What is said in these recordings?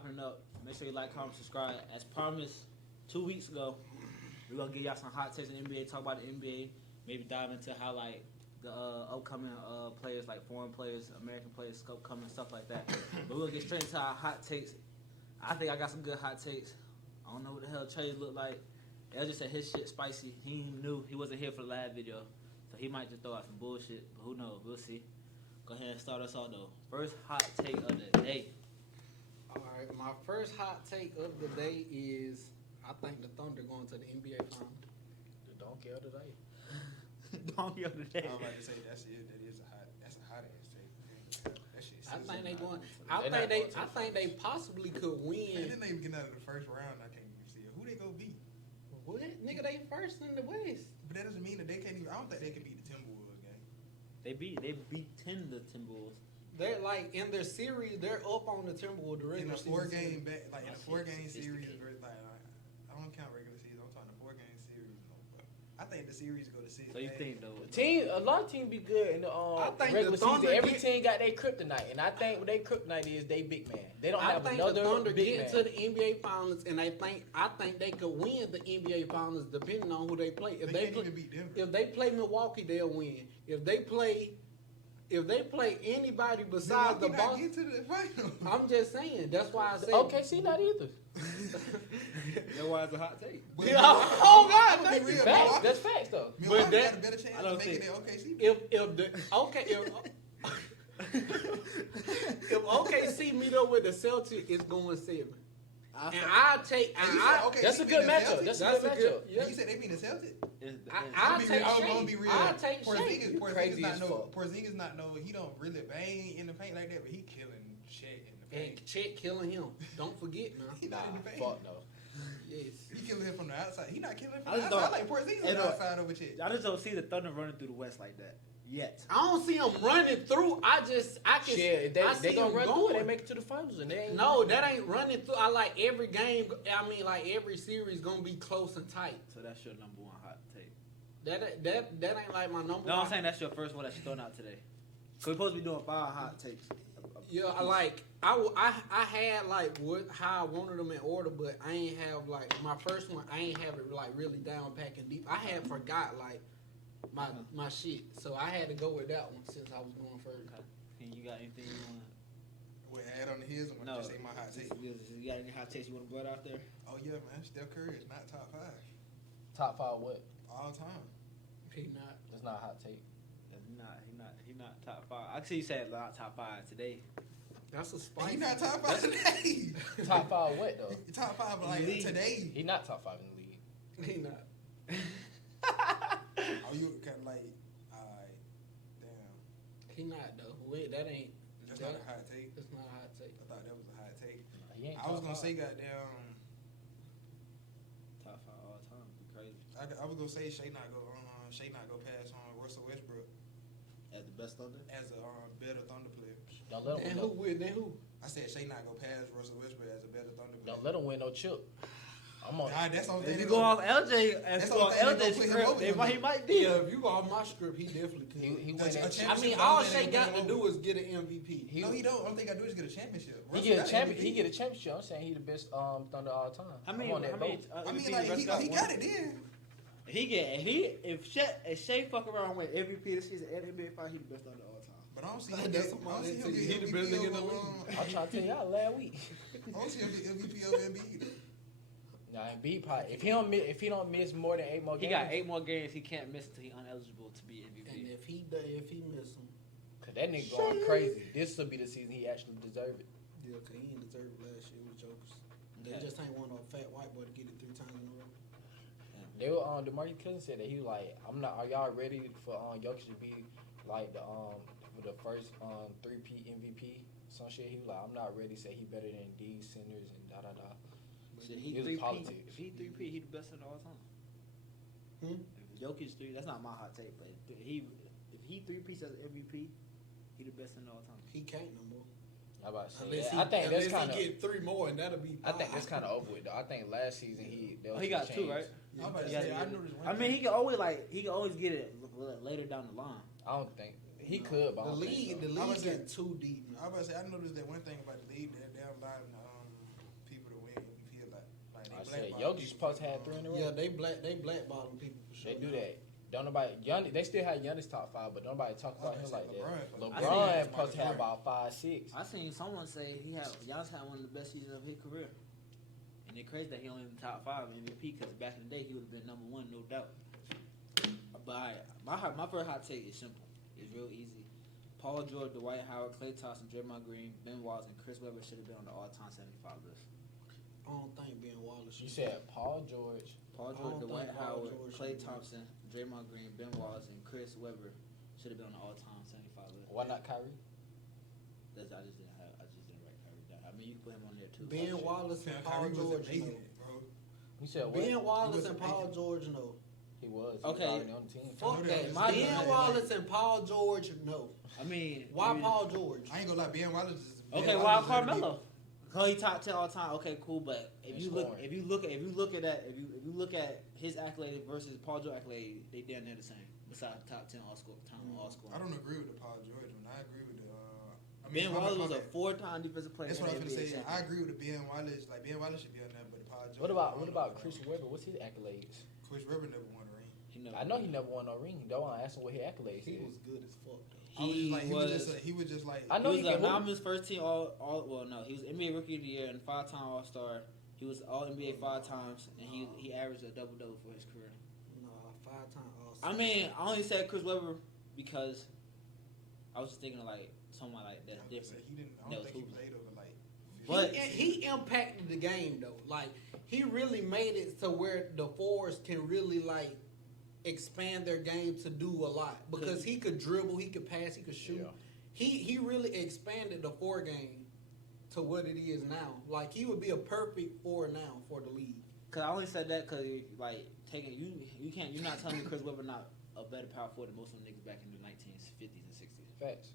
chopping it up. Make sure you like, comment, subscribe. As promised, 2 weeks ago, we're gonna give y'all some hot takes in the NBA. Talk about the NBA. Maybe dive into how like the upcoming players, like foreign players, American players, upcoming stuff like that. But we'll get straight into our hot takes. I think I got some good hot takes. I don't know what the hell Trey looked like. They just said his shit spicy. He knew he wasn't here for the last video, so he might just throw out some bullshit. But who knows? We'll see. Go ahead and start us off though. First hot take of the day. All right, my first hot take of the day is I think the Thunder going to the NBA Finals. The donkey of the day. Donkey of the day. I was about to say that's a hot ass take. That shit. I think they going. They're I think they possibly could They win. didn't even get out of the first round. I can't even see it. Who they gonna beat? What nigga? They first in the West. But that doesn't mean that they can't even. I don't think they can beat the Timberwolves game. They beat 10 the Timberwolves. They're like in their series. They're up on the Timberwolves. The In regular a season 4-game back, like in a 4-game series, sophisticated. where, like I don't count regular season. I'm talking a 4-game series. But I think the series go to 6. So you think though? A lot of teams be good in the I think regular the Thunder season. Every get- team got their kryptonite, and I think what their kryptonite is they big man. They don't I have think another the Thunder big get man. to the NBA Finals, and I think they could win the NBA Finals depending on who they play. If They they can't play, even beat Denver. if they play Milwaukee, they'll win. If they play anybody besides the Milwaukee not Boston, get to the final. I'm just saying. That's why I said. OKC not either. That's why it's a hot take. But- Oh God, I'm gonna be real. Facts. Milwaukee- That's facts though. Milwaukee But that- got a better chance I don't of making think- it OKC. If OKC meet up with the Celtics, it's going 7. And I'll take. And you I, said OKC That's a beat good the matchup. Celtics? That's a That's good a matchup. good- yeah. You said they beat the Celtics? I'll be take real. I'm gonna be Shea. real. I'll take Shea. Porzingis, You crazy as fuck. Porzingis not no. He don't really bang in the paint like that, but he killing shit in the paint. And Chet killing him. Don't forget, man. He not in the paint. Fuck no. Yes. He killing him from the outside. He not killing him I from the just outside. don't- Like Porzingis Hey, on the no. outside over Chet. I just don't see the Thunder running through the West like that yet. I don't see him running through. I can. Shit, I they see gonna him run through going. it. They make it to the finals, and they ain't. No, that ain't running through. I like every game. I mean, like every series gonna be close and tight. So that's your number one hot take. That ain't like my number No, one. I'm saying that's your first one that's thrown out today. Cause we're supposed to be doing 5 hot takes. Yeah, I had like how I wanted them in order, but I ain't have like my first one. I ain't have it like really down packing deep. I had forgot like my shit, so I had to go with that one since I was going first. Okay. And you got anything you want? Wait, add on to his. I'm gonna just say my hot take. You got any hot takes you want to blood out there? Oh yeah, man. Steph Curry is not top 5 Top 5 what? all time. He not. That's not a hot take. He not top 5. I see you said not top 5 today. That's a He spice. not top 5 today. Top 5 what though? Top 5 like League. today. He not top 5 in the league. He not. Oh, you kind of like, alright, damn. He not though. Wait, that ain't. That's not a hot take. That's not a hot take. I thought that was a hot take. He ain't I was top gonna 5. say goddamn. Top 5 all time. Be crazy. I was gonna say Shea not go pass on Russell Westbrook As the best Thunder. as a better Thunder player. Don't let Then him who win. with? Then who? I said Shea not go pass Russell Westbrook as a better Thunder player. Don't let him win no chip. I'm on. Nah, that's the only If thing. you they go gonna- off LJ, if That's you go off the only thing they LJ's gonna put him script, over he him. might be. Yeah, if you go off my script, he definitely could. He The- win a that champion- chip. I mean, Championship all don't Shea win got to him do over. is get an MVP. He, No, he don't. Only thing I do is get a championship. he Russell get a got champion. MVP. He get a championship. I'm saying he the best Thunder all time. How I'm many? on that How many? boat. I mean, MVP like Russ he one? got it then. If Shea fuck around with MVP this season and NBA fight, he the best Thunder all time. But I don't see That's him get. I somebody don't see him that get he the best MVP nigga in the over. league. I'm trying to tell y'all last week. I don't see him get MVP over Embiid. Nah, Embiid probably if he don't miss more than 8 more He games. got 8 more games he can't miss until he uneligible to be And MVP. if he miss him, Cause that nigga going crazy. This will be the season he actually deserve it. yeah, cause he ain't deserve it last year with Jokers. They Yeah. just ain't want no fat white boy to get it 3 times in a row. They were DeMarcus Cousins said that he was like, I'm not. Are y'all ready for Jokic to be like the for the first 3P MVP? Some shit. He was like, I'm not ready. Say he better than these centers and da da da. Shit, He was 3P. politics. If he 3P, he the best Thunder all time. Hmm? If Jokic 3, that's not my hot take, but if he 3P as MVP, he the best Thunder all time. He can't no more. I about to say Unless that. he, I think that's kind he of. get 3 more, and that'll be. I think that's kind of over with though. I think last season he. He got 2, right? I'm about to Yeah, say, yeah. I noticed one I mean, thing. he can always get it later down the line. I don't think he could. But I The don't think league, so. the I was league getting too deep. I was about to say, I noticed that one thing about the league that down by Jokic supposed to have 3 in a row. Yeah, they blackballing people for sure. They do that. Don't nobody. They still have Giannis top 5, but nobody talk about him like that. I LeBron seen- supposed to have about 5, 6. I seen someone say Giannis had one of the best seasons of his career, and it's crazy that he only in the top 5 MVP because back in the day he would have been number 1, no doubt. But my first hot take is simple. It's real easy. Paul George, Dwight Howard, Klay Thompson, Draymond Green, Ben Wallace, and Chris Webber should have been on the all-time 75 list. I don't think Ben Wallace. You said Paul George. Dwight Howard, George Klay should be. Thompson, Draymond Green, Ben Wallace, and Chris Webber should have been on the all-time 75 list. Why not Kyrie? I just didn't write Kyrie down. I mean, you can put him on there too. Ben Wallace and Paul George. No. You said what? Ben Wallace and Paul George. No. He was. Okay. He was already on the team. Fuck that. My Ben bad. Wallace and Paul George. No. I mean, Why Paul George? I ain't gonna lie, Ben Wallace is. Okay, why Carmelo? Cause he top 10 all time. Okay, cool. But if And you look scoring. at his accolade versus Paul George accolade, they damn near the same. Besides top 10 all score. I don't agree with the Paul George one. I agree with the. Ben Wallace was a okay. 4-time defensive player. That's what I was in the gonna say. NBA I agree with the Ben Wallace. Like Ben Wallace should be on that, but the Paul George. What I about don't know Chris Webber? What's his accolades? Chris Webber never won a ring. I know he never won no ring. Though I asked him what his accolades He is. was good as fuck. Though. He He was just like. I know he he was can a hoop. nominous first team he was NBA Rookie of the Year and 5-time All Star. He was All NBA 5 times, and he averaged a double for his career. Nah, 5-time All. I mean, I only said Chris Webber because I was just thinking of like someone like that's different. He didn't. I That don't was think he hooping. played over like. But- he impacted the game though. Like he really made it to where the fours can really like expand their game to do a lot because he could dribble, he could pass, he could shoot. Yeah. He really expanded the 4 game to what it is now. Like he would be a perfect 4 now for the league. Cause I only said that because like taking you're not telling me Chris Webber not a better power forward than most of them niggas back in the 1950s and 60s. Facts.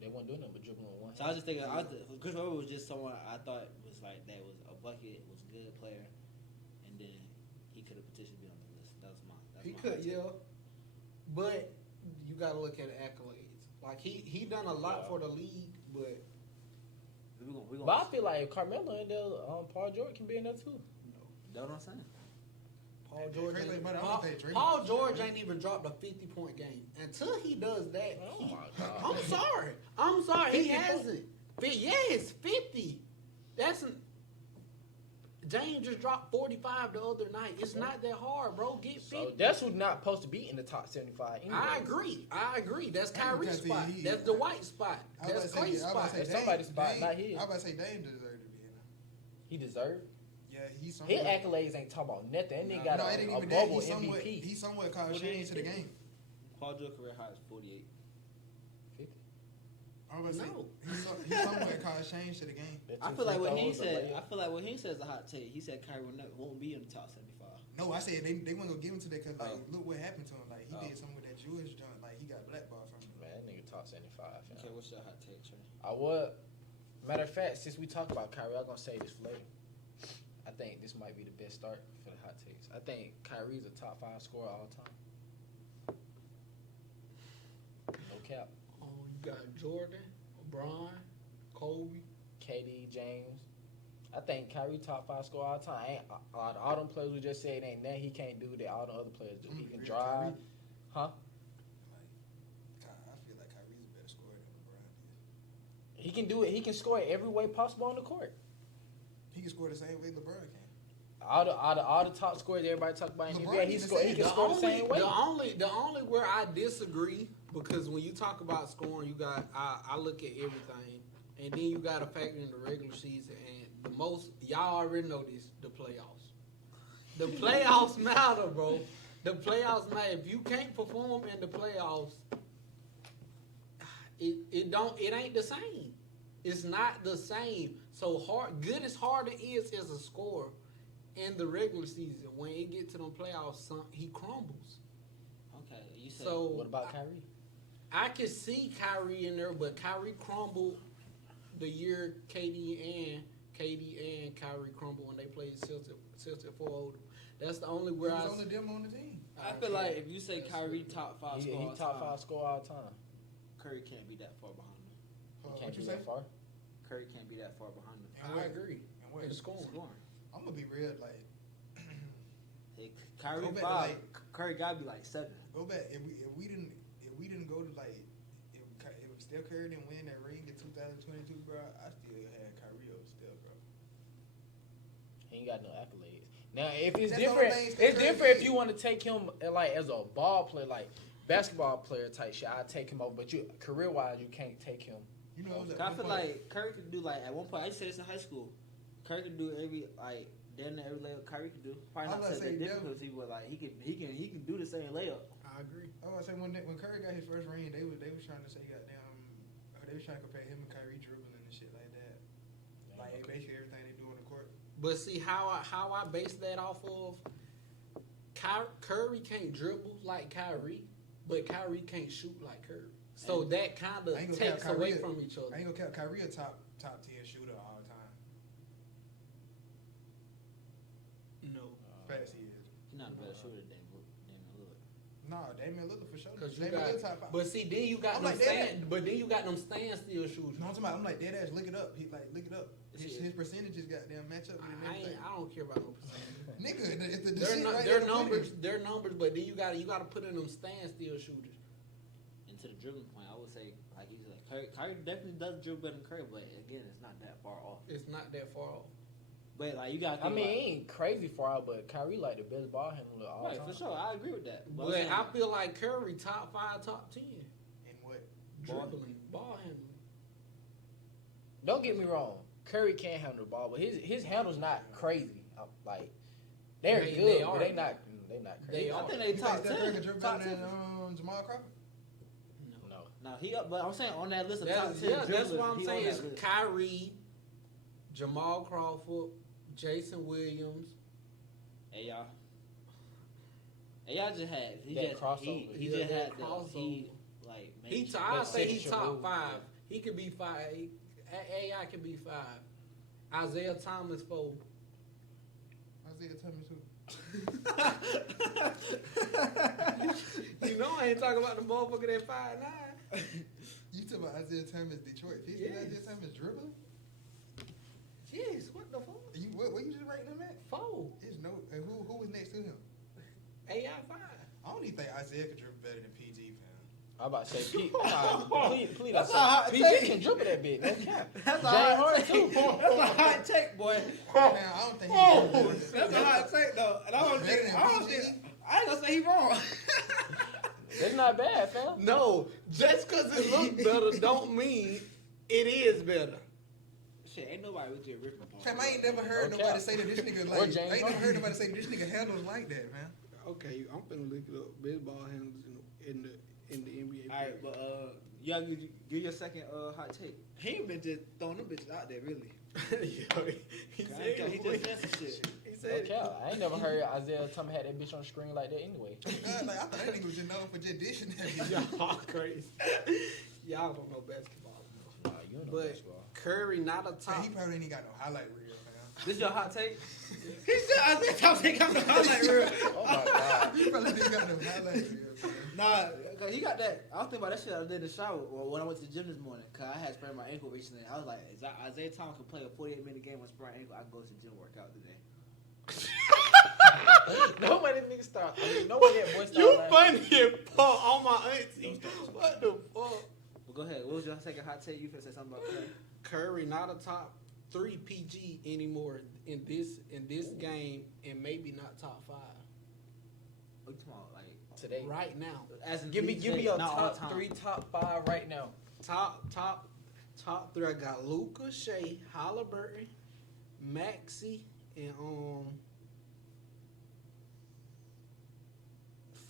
They weren't doing nothing but dribbling on one. So I was just thinking, Chris Webber was just someone I thought was like that was a bucket, was a good player, and then he could have potentially been on the list. That's my He hot could, take. yeah. But you got to look at the accolades. Like he done a lot for the league, but We gonna, But I feel like if Carmelo in there, Paul George can be in there too. that's what I'm saying. Paul George, Crazy, ain't, but I don't Paul, think Draymond- Paul George ain't even dropped a 50-point game. Until he does that, Oh my God. I'm sorry, he 50 hasn't. Yes, 50. That's James just dropped 45 the other night. It's not that hard, bro. Get 50. So that's who's not supposed to be in the top 75. Anyway. I agree. That's I Kyrie's can tell spot. you, That's the white spot. I was That's about to Clay's say- I was about spot. to say That's somebody's spot, Dame- not his. I was about to say Dame deserved to be in there. He deserved. Yeah, he's His somewhat. accolades ain't talking about nothing. That nigga got No, it a ain't even that. bubble He's MVP. somewhat caused 48 change to the game. Paul George career high is 48. 50. I was about to No. say he's somewhat caused change to the game. That I two feel like what free he throws, a said. layup. I feel like what he said is a hot take. He said Kyrie won't be in the top 75. No, I said they weren't gonna give him to that because like Oh. look what happened to him. Like he Oh. did something with that Jewish joint. Like he got blackballed from it. Man, that nigga top 75. Yeah. Okay, what's your hot take, Trey? I would. Matter of fact, since we talk about Kyrie, I'm gonna say this for later. I think this might be the best start for the hot takes. I think Kyrie's a top 5 scorer all time. No cap. Oh, you got Jordan, LeBron, Kobe. KD, James. I think Kyrie top 5 scorer all time. Ain't all them players we just said ain't nothing he can't do that all the other players do. He can drive, huh? Like, I feel like Kyrie's a better scorer than LeBron is. He can do it. He can score it every way possible on the court. He can score the same way LeBron can. All the top scorers everybody talk about in the LeBron NBA, he is the score. He same. can score the same way. The only where I disagree, because when you talk about scoring, you got I look at everything, and then you got to factor in the regular season and the most. Y'all already know this: the playoffs. The playoffs matter, bro. The playoffs matter. If you can't perform in the playoffs, it ain't the same. It's not the same. So good as Harden is as a scorer in the regular season, when it get to them playoffs, he crumbles. Okay, you said. So What about Kyrie? I could see Kyrie in there, but Kyrie crumbled the year KD and Kyrie crumbled when they played Celtics 4-0. That's the only where He I was only them on the team. I feel like if you say Kyrie top 5 He scorer, all top time, 5 scorer all time. Curry can't be that far behind him. He What can't you be say? that far. Curry can't be that far behind him. And I what? agree. And what? In scoring. Scoring. I'm gonna be real. Like Hey, Kyrie Go back to, 5, like- Curry gotta be like 7. go back if we didn't go to like if Steph Curry didn't win that ring in 2022, bro, I still had Kyrie over Steph, bro. He ain't got no accolades. Now, if it's That's the different, only thing it's Curry different if did. you want to take him like as a ball player, like basketball player type shit. I take him over, but you career wise, you can't take him. You know, it was at I one feel point- like Curry could do like at one point. I used to say this in high school. Curry could do every like damn near every layup Kyrie could do. Probably I not was to about to the say, difficulty, but like he can do the same layup. I agree. I was gonna say when Curry got his first ring, they was trying to say they was trying to compare him and Kyrie dribbling and shit like that. Like basically everything they do on the court. But see how I base that off of Curry can't dribble like Kyrie, but Kyrie can't shoot like Curry. So that kind I ain't of gonna takes count away Kyrie. from each other. I ain't gonna count Kyrie a top 10 shooter all the time. No, Fast he is. He's not a better shooter than Damian Lillard. Nah, Damian Lillard for sure. because you Damian got. Lillard top 5. But see, then you got I'm them like, damn. standstill shooters. No, I'm like dead ass. Look it up. He like look it up. Shit. His percentages goddamn match up with everything. I don't care about no percentage. Nigga, it's the Their shit right their there, the numbers, footage. their numbers, but then you got to put in them standstill shooters. And to the dribbling point, I would say like he's like Kyrie definitely does dribble better than Curry, but again, it's not that far off. It's not that far off. But like you got. I mean, he ain't crazy far out, but Kyrie like the best ball handler of all right time. for sure, I agree with that. But I'm saying, I feel like Curry top 5, top 10 And what? dribbling, ball handling. Don't get me wrong, Curry can handle the ball, but his handle's not crazy. Like they're They good, are. but they not crazy. They I are. think they You top think Steph Curry 10. can dribble Top better 10. than Jamal Crawford? No. Now he up, but I'm saying on that list of top 10 That's dribblers, what I'm he saying. on Is that list. Kyrie, Jamal Crawford, Jason Williams. Hey y'all. Hey y'all just had he That just crossover. he Yeah, just that had the crossover. he like He, made I that say he signature top move. 5. He could be 5. AI could be 5. Isaiah Thomas 4. Isaiah Thomas who? You know I ain't talking about the motherfucker that 5'9". You talking about Isaiah Thomas Detroit Pistons? Yes. Isaiah Thomas dribbling? Yes, what the fuck? What you just writing him at? 4. There's no who was next to him? AI 5. I don't even think Isaiah could dribble better than PG, fam. I'm about to say, please, That's don't a hot say. take. PG can dribble that bit. No cap. That's a Jay hot Harden take. too. That's a hot take, boy. Man, I don't think he can dribble better than That's a hot take though, and I don't Better think than I don't PG? think I ain't gonna say he wrong. It's not bad, fam. No, just because it looks better don't mean it is better. Shit, ain't nobody with you ripping. Fam, I ain't never heard Okay. nobody say that this nigga Or like. James I ain't never Harden. heard nobody say this nigga handles like that, man. Okay, I'm finna look it up. Best ball handlers in the NBA. All right, but y'all give your second hot take. He ain't been just throwing them bitches out there, really. he He said just said some shit. He No said cap. I ain't never heard Isaiah Thomas had that bitch on the screen like that anyway. God, like I thought that nigga was just known for just dishing that bitch. y'all crazy. Y'all don't know basketball. Nah, you don't know But basketball. Curry not a Man, top. he probably ain't got no highlight reel, fam. This your hot take? He said I said top take on the highlight reel. Oh my god. He probably ain't got no highlight reel, fam. Nah, cause he got that. I was thinking about that shit I did in the shower when I went to the gym this morning. Cause I had sprained my ankle recently. I was like, Isaiah Thomas can play a 48-minute game with sprained ankle. I can go to the gym workout today. Nobody nigga start. I mean, nobody that boy start. You laughing. funny as fuck on my auntie. What the fuck? Well, go ahead. What was your second hot take? You finna say something about Curry? Curry not a top 3 PG anymore in this game, and maybe not top 5 What you talking about? Like Today. right now. as in Give me today, your not all top time. 3, top 5 right now. Top 3. I got Luka, Shea, Halliburton, Maxey, and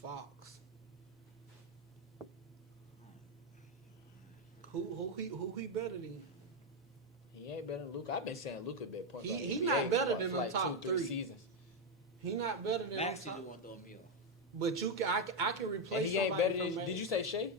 Fox. Who he better than? He ain't better than Luka. I've been saying Luka been point guard. He in the not NBA better for than like them top 2-3 3. seasons. He not better than Maxie top, the one throwing me off. but you can I can And replace he ain't somebody better than. from Did you say Shea?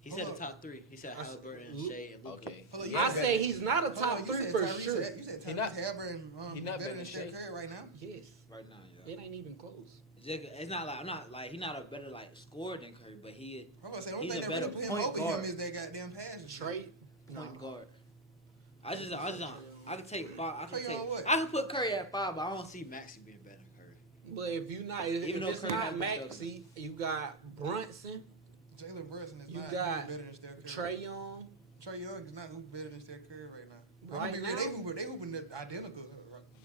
He Hold said on. the top 3. He said I s- Halliburton, Lu- Shea, and Luka. Okay. Hold on, I said say he's not a Hold top on, 3 you said for Tyrese sure. You said He not- Tyrese Halliburton he not better than Steph Shea. Curry right now? Yes, Right now, yeah. it ain't even close. It's not like I'm not like he's not a better like scorer than Curry, but he I'm gonna say the only He's thing a that really better put him point over guard. him is that goddamn pass. Trade. point guard. I I can take 5. Curry on what? I can put Curry at 5, but I don't see Maxey being better than Curry. But if you not, if Even though it's Curry not might be Maxey, you got Brunson, Jalen Brunson is You not got who better than Steph Curry. Trae Young. Trae Young is not who better than Steph Curry right now. Right They now? they hooping identical.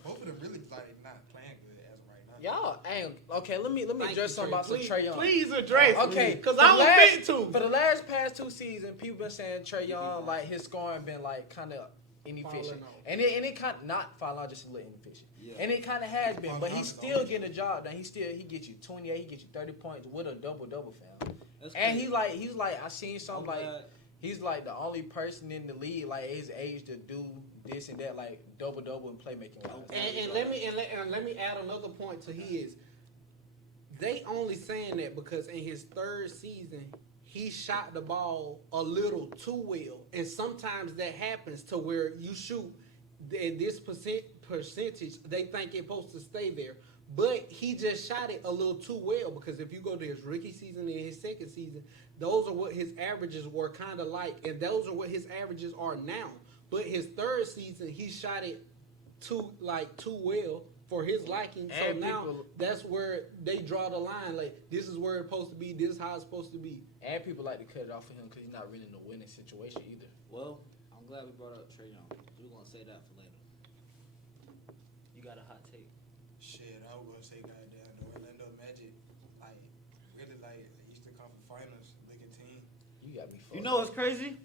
Both of them really like not playing good as of right now. Y'all, okay. Let me Thank address you, something about some Trey. Trae Young. Please address Okay, because for I the don't last- fit to. For the last past 2 seasons, people been saying Trae Young, like his scoring been like kind of inefficient, Falling off. and it kind of not falling off, just a little inefficient, Yeah. and it kind of has been, but Falling he's off still is getting the job done. He gets you 28, he gets you 30 points with a double fam, That's and crazy. he's like I seen I'm something like. glad. He's like the only person in the league, like his age, to do this and that, like double and playmaking. And let me add another point to his. They only saying that because in his 3rd season he shot the ball a little too well, and sometimes that happens to where you shoot at this percentage they think it's supposed to stay there, but he just shot it a little too well because if you go to his rookie season and his 2nd season, those are what his averages were kind of like, and those are what his averages are now. But his 3rd season, he shot it too well for his liking. So And now people- that's where they draw the line. Like, this is where it's supposed to be. This is how it's supposed to be. And people like to cut it off of him because he's not really in a winning situation either. Well, I'm glad we brought up Trae Young. We're gonna say that for later. You got a hot take? Shit, I was gonna say goddamn the Orlando Magic, like really like the Eastern Conference Finals looking team. You got me. You know what's crazy?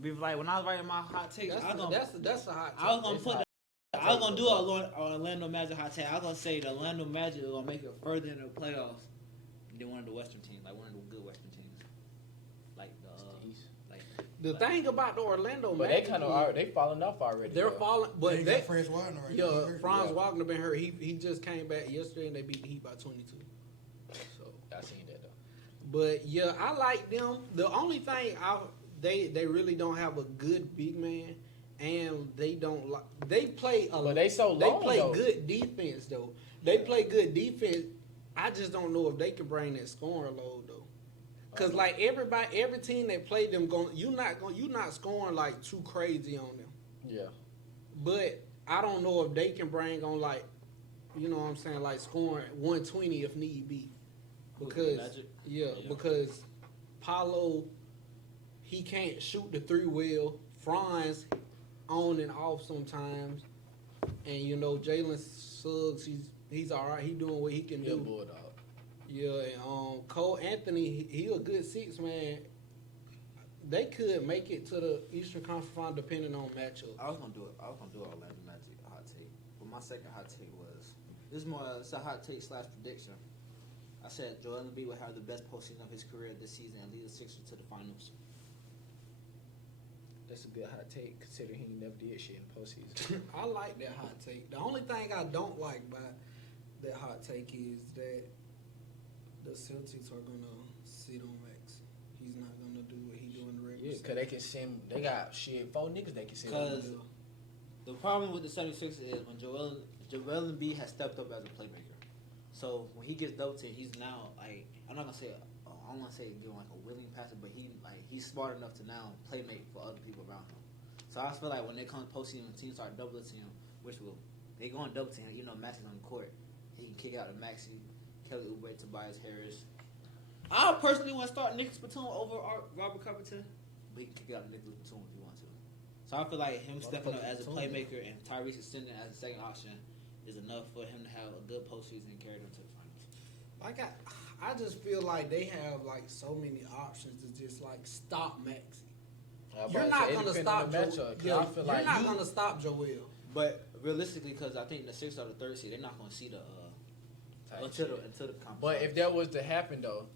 Be like when I was writing my hot takes, That's I was gonna a hot take. I was gonna That's put. hot. I was gonna do a Orlando Magic hot take. I was gonna say the Orlando Magic are gonna make it further in the playoffs than one of the Western teams, like one of the good Western teams, like the East. like. The thing about the Orlando But they Magic kind is of they falling off already. they're bro. falling, but They they got Franz Wagner right now. He yeah, hurt. Franz Yeah. Wagner been hurt. He just came back yesterday and they beat the Heat by 22. So. I seen that though. But yeah, I like them. The only thing they really don't have a good big man, and they don't like they play a But they so they long play though. good defense though. They play good defense. I just don't know if they can bring that scoring load though. Cause like every team that play them you not scoring like too crazy on them. Yeah. But I don't know if they can bring on like, you know what I'm saying, like scoring 120 if need be. Because Magic? yeah, Yeah. because Paulo, he can't shoot the 3-wheel. Franz on and off sometimes, and you know Jalen Suggs, he's all right. He doing what he can Yeah, do. bulldog. Yeah, and Cole Anthony, he a good 6 man. They could make it to the Eastern Conference Final depending on matchup. I was gonna do it. I was gonna do an Orlando Magic hot take, but my second hot take was this is more. It's a hot take / prediction. I said Joel Embiid will have the best postseason of his career this season and lead the Sixers to the finals. That's a good hot take considering he never did shit in the postseason. I like that hot take. The only thing I don't like about that hot take is that the Celtics are gonna sit on Max. He's not gonna do what he do in the regular Yeah, because they can send. They got shit 4 niggas they can send. Cause season. the problem with the 76ers is when Joel Embiid has stepped up as a playmaker. So when he gets double teamed, he's now like I'm not gonna say I don't want to say give him like a willing passer, but he's smart enough to now playmate for other people around him. So I just feel like when they come postseason and teams start doubling him, which will they go on double team, you know Maxi's on the court, he can kick out to Maxi, Kelly Oubre, Tobias Harris. I personally want to start Nicholas Batum over Robert Covington, but he can kick out to Nicholas Batum if he wants to. So I feel like him stepping up as a playmaker and Tyrese extending as a second option is enough for him to have a good postseason and carry them to the finals. Like I just feel like they have like so many options to just like stop Maxi. You're not gonna stop Joel. I feel like you're not gonna stop Joel. But realistically, because I think the Sixers are the 3rd seed, they're not going to see the until the conference. But if that was to happen though,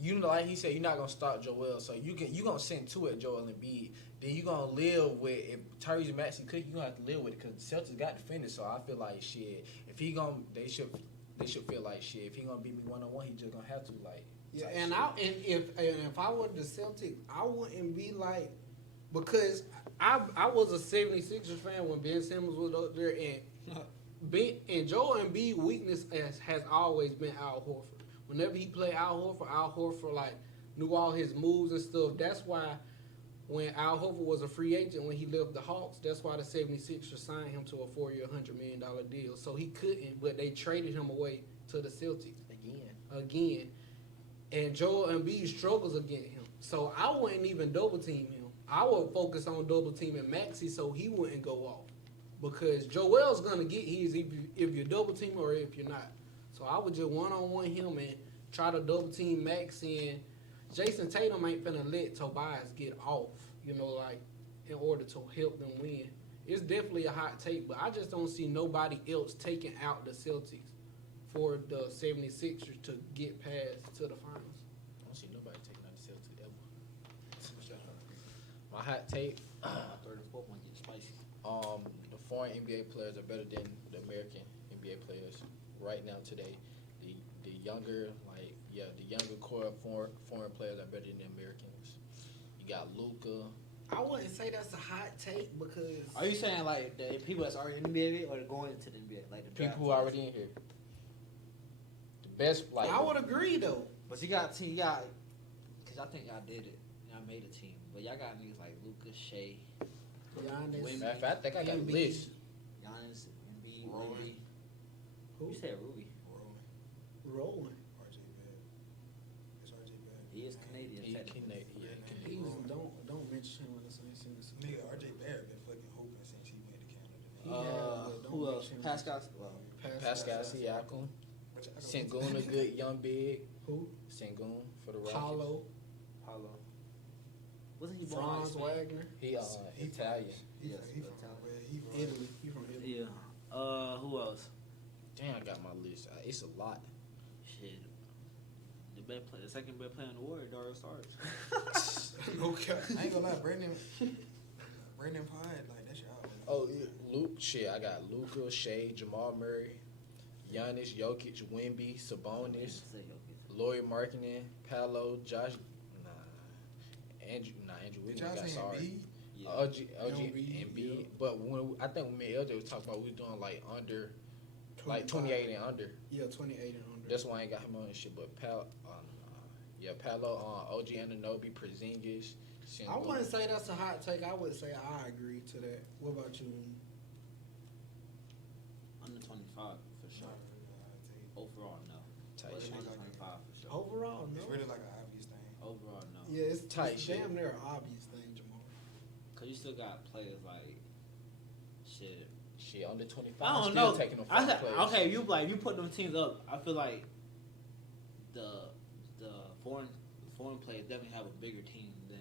you know, like he said, you're not gonna stop Joel, so you gonna send 2 at Joel Embiid. Then you gonna live with if Tyrese Maxey cook, you gonna have to live with it because the Celtics got defenders. So I feel like shit. If he gonna, they should feel like shit. If he gonna beat me 1-on-1, he just gonna have to like. Yeah, type shit. if I were the Celtics, I wouldn't be like, because I was a 76ers fan when Ben Simmons was up there, and Joel Embiid's weakness has always been Al Horford. Whenever he played Al Horford like knew all his moves and stuff. That's why when Al Horford was a free agent when he left the Hawks. That's why the 76ers signed him to a 4-year, $100 million deal. So he couldn't, but they traded him away to the Celtics again. And Joel Embiid struggles against him. So I wouldn't even double team him. I would focus on double teaming Maxey so he wouldn't go off. Because Joel's going to get his if you're double team or if you're not. So I would just one-on-one him and try to double team Maxey, and Jason Tatum ain't finna let Tobias get off, like in order to help them win. It's definitely a hot take, but I just don't see nobody else taking out the Celtics for the 76ers to get past to the finals. I don't see nobody taking out the Celtics ever. My hot take. My third and fourth one get spicy. The foreign NBA players are better than the American NBA players right now today. The younger core foreign players are better than the Americans. You got Luka. I wouldn't say that's a hot take because Are you saying like the people that's already in the NBA or going into the NBA, like the People draft who players? already in here. The best, like I would agree though. But you got, because I think y'all did it. Y'all made a team, but y'all got niggas like Luka, Shea, Giannis, Wemby. matter of fact, I think I got a Embiid. list. Giannis, Embiid, Rowan. Wemby. Who? You said Ruby. Rolling. RJ Barrett. It's RJ Barrett. He is Canadian. He technically. Canadian. He's, don't mention him in the same sentence. Nigga, RJ Barrett been fucking hooping since he went to Canada. He Man. had, don't Who else? mention him. Pascal. Well, Pascal Siakam. Which I don't Sengun, know. a good young big. Who? Sengun for the Rockets. Paulo. Paulo. Wasn't he born in Franz Spain? Wagner. He He Italian. He Yes, from Italian. where he from? Italy. He from Italy. Yeah. Who else? Damn, I got my list. It's a lot. Shit. The second best player in the world, Dario Saric. Okay. I ain't gonna lie, Brandon Pine, like that's y'all. Oh, Luke. Shit, I got Luka, Shea, Jamal Murray, Giannis, Jokic, Wemby, Sabonis, Say Jokic. Lloyd Markkinen, Paolo, Josh. Andrew Did Wiggins y'all got say sorry. Embiid? Yeah. OG, Embiid, Embiid. yeah. But I think when me and LJ was talking about, we was doing like under, like 28 and under. Yeah, 28 and under. That's why I ain't got him on and shit. But Paolo, OG Anunoby, Porzingis. I wouldn't say that's a hot take. I would say I agree to that. What about you? Under 25 for sure. Overall, no. Tight But shit. under 25 for sure. Overall, It's no. really like an obvious thing. Overall, no. Yeah, it's Tight shit. damn near an obvious thing, Jamal. Cause you still got players like shit. Shit, under 25. I don't still know. Taking them I first said, players. okay, you put them teams up. I feel like the foreign players definitely have a bigger team than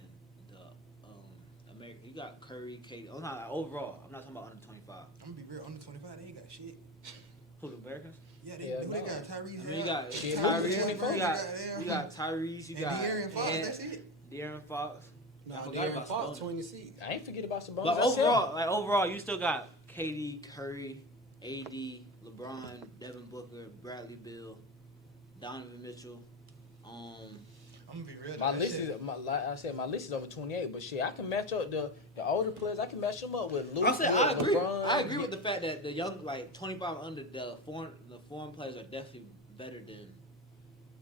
the American. You got Curry, KD. Oh, not overall. I'm not talking about under 25. I'm gonna be real, under 25, they ain't got shit. Who, the Americans? Yeah, Yeah, they no. got Tyrese. I mean, you got Shit, Tyrese. who's 24? You got Tyrese. You and got De'Aaron Fox, and that's it. De'Aaron Fox. No, I forgot De'Aaron about Fox, Sabonis. 26. I ain't forget about Sabonis. But That's him. overall, you still got KD, Curry, AD, LeBron, Devin Booker, Bradley Beal, Donovan Mitchell. I'm gonna be real. My that list shit- is like I said, my list is over 28. But shit, I can match up the older players. I can match them up with Luke. I'm saying I agree. LeBron. I agree with the fact that the young, like 25 under, the foreign players are definitely better than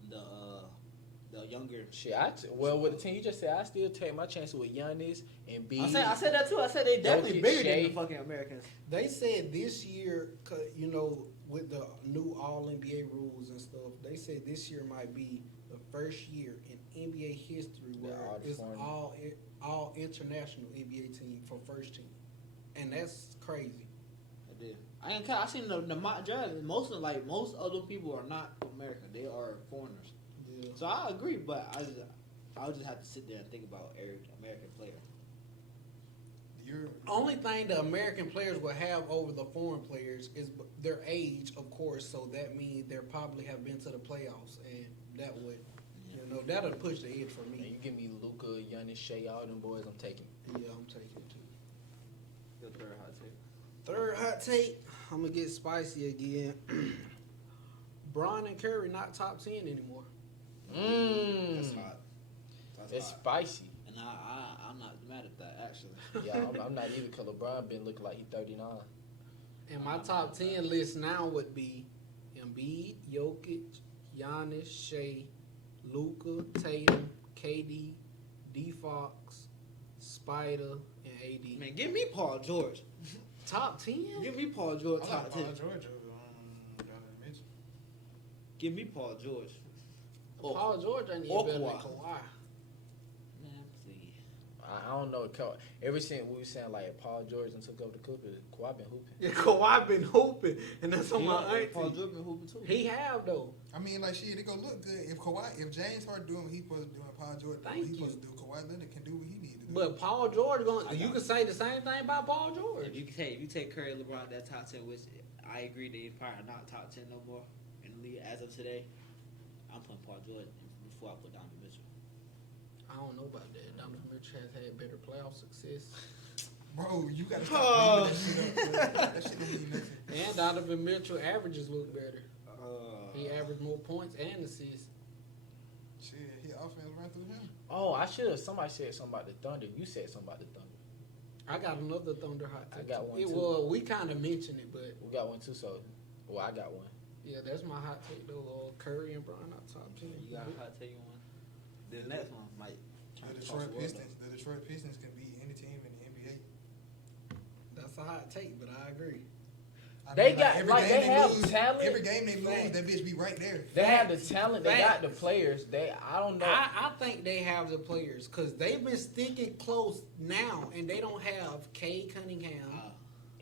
the younger. Shit, with the team you just said, I still take my chances with Giannis and B. I said that too. I said they definitely Jokic, bigger Shea. than the fucking Americans. They said this year, with the new All NBA rules and stuff, they said this year might be the first year in NBA history where all the it's foreign- all international NBA team for first team, and that's crazy. I did. I ain't. I seen the mock draft. Most other people are not American. They are foreigners. Yeah. So I agree, but I would just have to sit there and think about every American player. You're Only thing the American players will have over the foreign players is their age, of course. So that means they probably have been to the playoffs, and that would, that'll push the edge for Man, me. you give me Luka, Giannis, Shea, all them boys, I'm taking. Yeah, I'm taking it too. Your third hot take. Third hot take, I'm gonna get spicy again. Bron and Curry not top 10 anymore. That's Mmm. hot. That's hot. spicy. And I'm not mad at that actually. Yeah, I'm not either because LeBron been looking like he 39. And my top 10 list now would be Embiid, Jokic, Giannis, Shea, Luka, Tatum, KD, D. Fox, Spider, and AD. Man, give me Paul George. Top 10? Give me Paul George I top like 10. Paul George over Donovan Mitchell. Give me Paul George. Paul George ain't or even better than Kawhi. Kawhi. Man, please. I don't know. Ever since we were saying like Paul George and took over the Clippers, Kawhi been hooping. Yeah, Kawhi been hooping, and that's on my auntie. Paul George been hooping too. He have though. I mean, like, shit, it gonna look good if James Harden doing what he supposed to do and Paul George Thank he you. supposed to do. Kawhi Leonard can do what he need to do. But Paul George you can say the same thing about Paul George. If you take Curry and LeBron that top 10, which I agree they probably not top 10 no more in the league as of today, I'm putting Paul George before I put Donovan Mitchell. I don't know about that. Donovan Mitchell has had better playoff success. Bro, you gotta stop bringing that shit up. Bro. That shit don't mean nothing. And Donovan Mitchell averages look better. He averaged more points and assists. Shit, his offense run through him. Oh, I should have. Somebody said something about the Thunder. You said something about the Thunder. I got another Thunder hot take. I got one, too. Well, we kind of mentioned it, but We got one too. So, well, I got one. yeah, that's my hot take though. Curry and Bron not top 10. You got to tell you one. The next one might. The Detroit Pistons can beat any team in the NBA. That's a hot take, but I agree. I They mean, got- every like, game they have lose, talent. Every game they lose, Facts. that bitch be right there. They have the talent. They got the Facts. players. I don't know. I think they have the players because they've been sticking close now, and they don't have Cade Cunningham.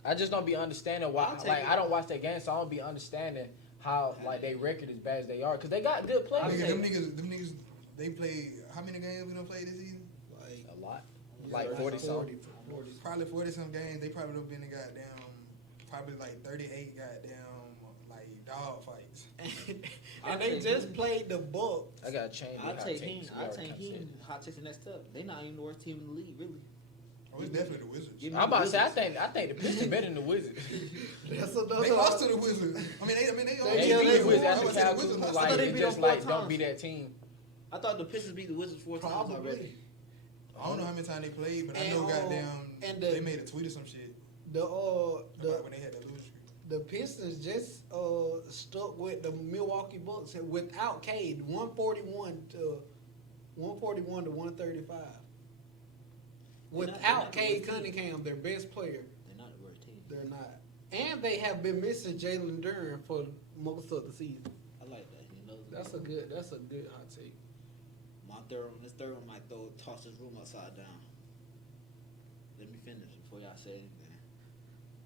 I just don't be understanding why. I'll take Like it. I don't watch that game, so I don't be understanding how like they record as bad as they are because they got good players. Nigga, them niggas, they play. How many games we done played this season? Like A lot, like 40 something. Probably 40 some games. They probably done been in goddamn, probably like 38 goddamn like dog fights. and they just played the Bucks. I gotta change. I'll my hot take takes. him. We I'll already take kinda him. Hot takes the next step. They not even the worst team in the league, really. Oh, it's definitely the Wizards. Give said. me I'm about to the say I Wizards. think the Pistons better than the Wizards. That's another. They lost to the Wizards. I mean, they They Yeah, beat they the Wizards won. after I would say Cal the Wizards Kuzma, lost. I like thought they it beat just them 4 like don't times. be that team. I thought the Pistons beat the Wizards 4 times already. Probably. I don't know how many times they played, but I And, know goddamn and they made a tweet or some shit The about when they had the losing streak. the Pistons just stuck with the Milwaukee Bucks and without Cade, 141 to 135. They're not Without the Cade worst team. Cunningham, their best player, They're not the worst team. they're not. And they have been missing Jalen Duren for most of the season. I like that. He knows it. That's a good hot take. This third one might toss this room upside down. Let me finish before y'all say anything.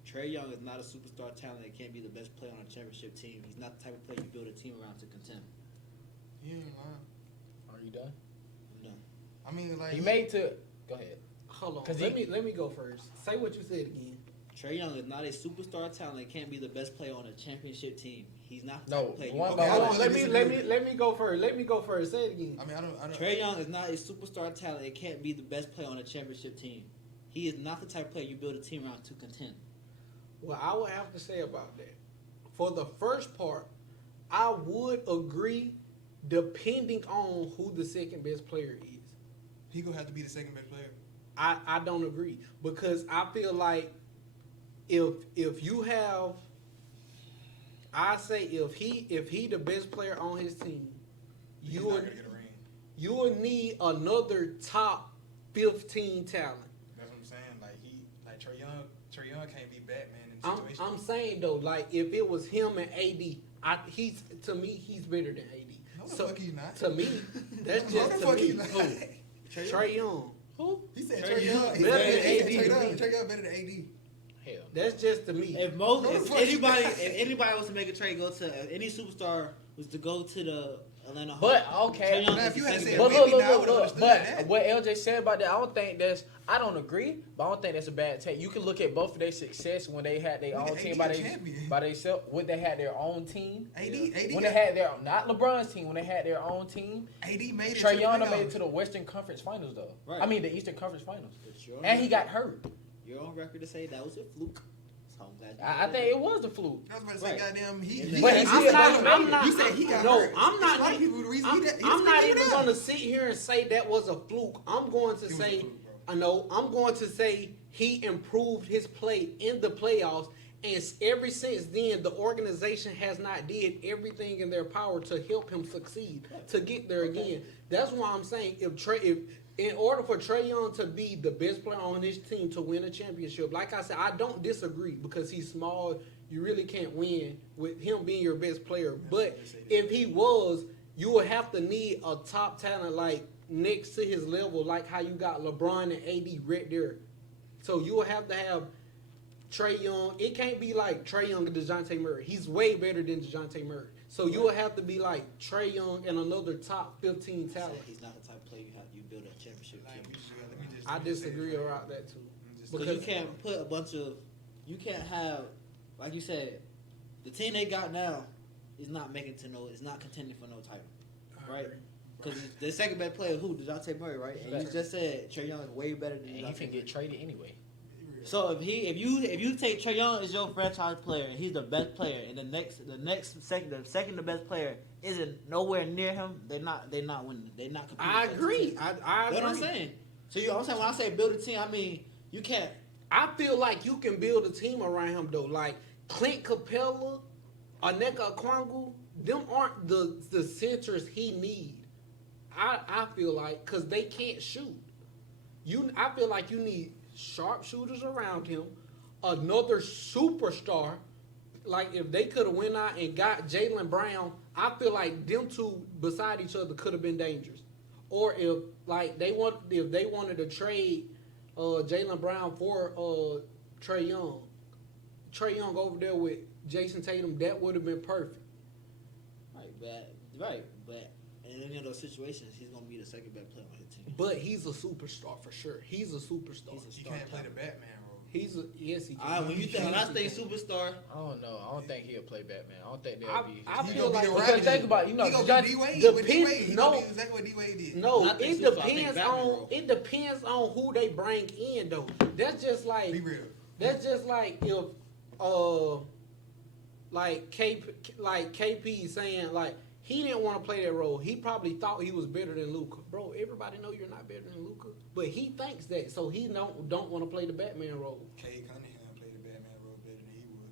Trae Young is not a superstar talent that can't be the best player on a championship team. He's not the type of player you build a team around to contend. He ain't lying. Are you done? I'm done. I mean, like He made to. Go ahead. Hold on. 'Cause Let me go first. Say what you said again. Trae Young is not a superstar talent that can't be the best player on a championship team. He's not the No, type of player you one build by a one. team Hold on, let me go first. Let me go first. Say it again. I mean, I don't. Trae Young is not a superstar talent that can't be the best player on a championship team. He is not the type of player you build a team around to contend. What I would have to say about that, for the first part, I would agree, depending on who the second best player is. He gonna have to be the second best player. I don't agree because I feel like if you have, I say if he the best player on his team, He's you not would gonna get a ring. you would need another top 15 talent. That's what I'm saying. Like Trae Young can't be Batman in I'm situations. saying though, like if it was him and AD, he's to me he's better than AD. No, the fuck he's not. To me, that's No, just the to fuck me. he's not. Trae Young. Who? He said Trae Trae Young. Young He better said than AD to me. Trae Young better than AD. Hell. That's just to me. If anybody was to make a trade, if any superstar was to go to the Atlanta Hawks, But okay, Trae Young Now, is if you the had second said best but maybe look, now I would've look. understood But that. what LJ said about that, I don't agree, but I don't think that's a bad take. You can look at both of their success when they had their Nigga, own AD team a champion. by themselves. When they had their own team, AD when they had their not LeBron's team, when they had their own team. AD made it. Trae Young to made it to the Western Conference Finals though. Right. I mean the Eastern Conference Finals, But you're on and he record- got hurt. You're on record to say that was a fluke. So I'm glad. I think it was a fluke. I was about to say, Right. goddamn, But he he got still hurt. I'm not. You said he got no, hurt. I'm not. A lot of people, the reason I'm, he I'm not even going going to sit here and say that was a fluke. I'm going to It was a say, fluke, bro. I know. I'm going to say he improved his play in the playoffs, and ever since then, the organization has not did everything in their power to help him succeed to get there again. That's why I'm saying if in order for Trae Young to be the best player on his team to win a championship, like I said, I don't disagree because he's small. You really can't win with him being your best player. But if he was, you would have to need a top talent like next to his level, like how you got LeBron and AD right there. So you would have to have Trae Young. It can't be like Trae Young and DeJounte Murray. He's way better than DeJounte Murray. So you would have to be like Trae Young and another top 15 talent. He's not the type of player you build a championship team. I disagree about that too. Because you can't put a bunch of, you can't have, like you said, the team they got now is not it's not contending for no title, right? Because the second best player, who? DeJounte Murray, right? And you just said Trae Young is way better than And he DeJounte can get traded anyway. So if you take Trae Young as your franchise player and he's the best player, and the second best player isn't nowhere near him, they're not winning. They're not competing. I agree. I agree. You know what I'm saying? So I'm saying when I say build a team, I mean you can't. I feel like you can build a team around him though. Like Clint Capella, Onyeka Okongwu, them aren't the centers he need. I feel like because they can't shoot. I feel like you need sharpshooters around him, another superstar. Like if they could have went out and got Jaylen Brown, I feel like them two beside each other could have been dangerous. Or if they wanted to trade Jaylen Brown for Trae Young over there with Jason Tatum, that would have been perfect. But in any of those situations, he's gonna be the second best player on his team. But he's a superstar for sure. He's a superstar. He can't play the Batman role. Yes, he can. When I think superstar, I don't know. I don't think he'll play Batman. I don't think they'll be. I He feel gonna be like the Because Rabbit. think about He gonna be D-Wade. He gonna do exactly what D-Wade did. No, Not the it superstar, I think depends Batman on role. who they bring in though. That's just like Be real. That's just like if like KP saying like he didn't want to play that role. He probably thought he was better than Luka. Bro, everybody know you're not better than Luka. But he thinks that, so he don't want to play the Batman role. Cade Cunningham played the Batman role better than he would.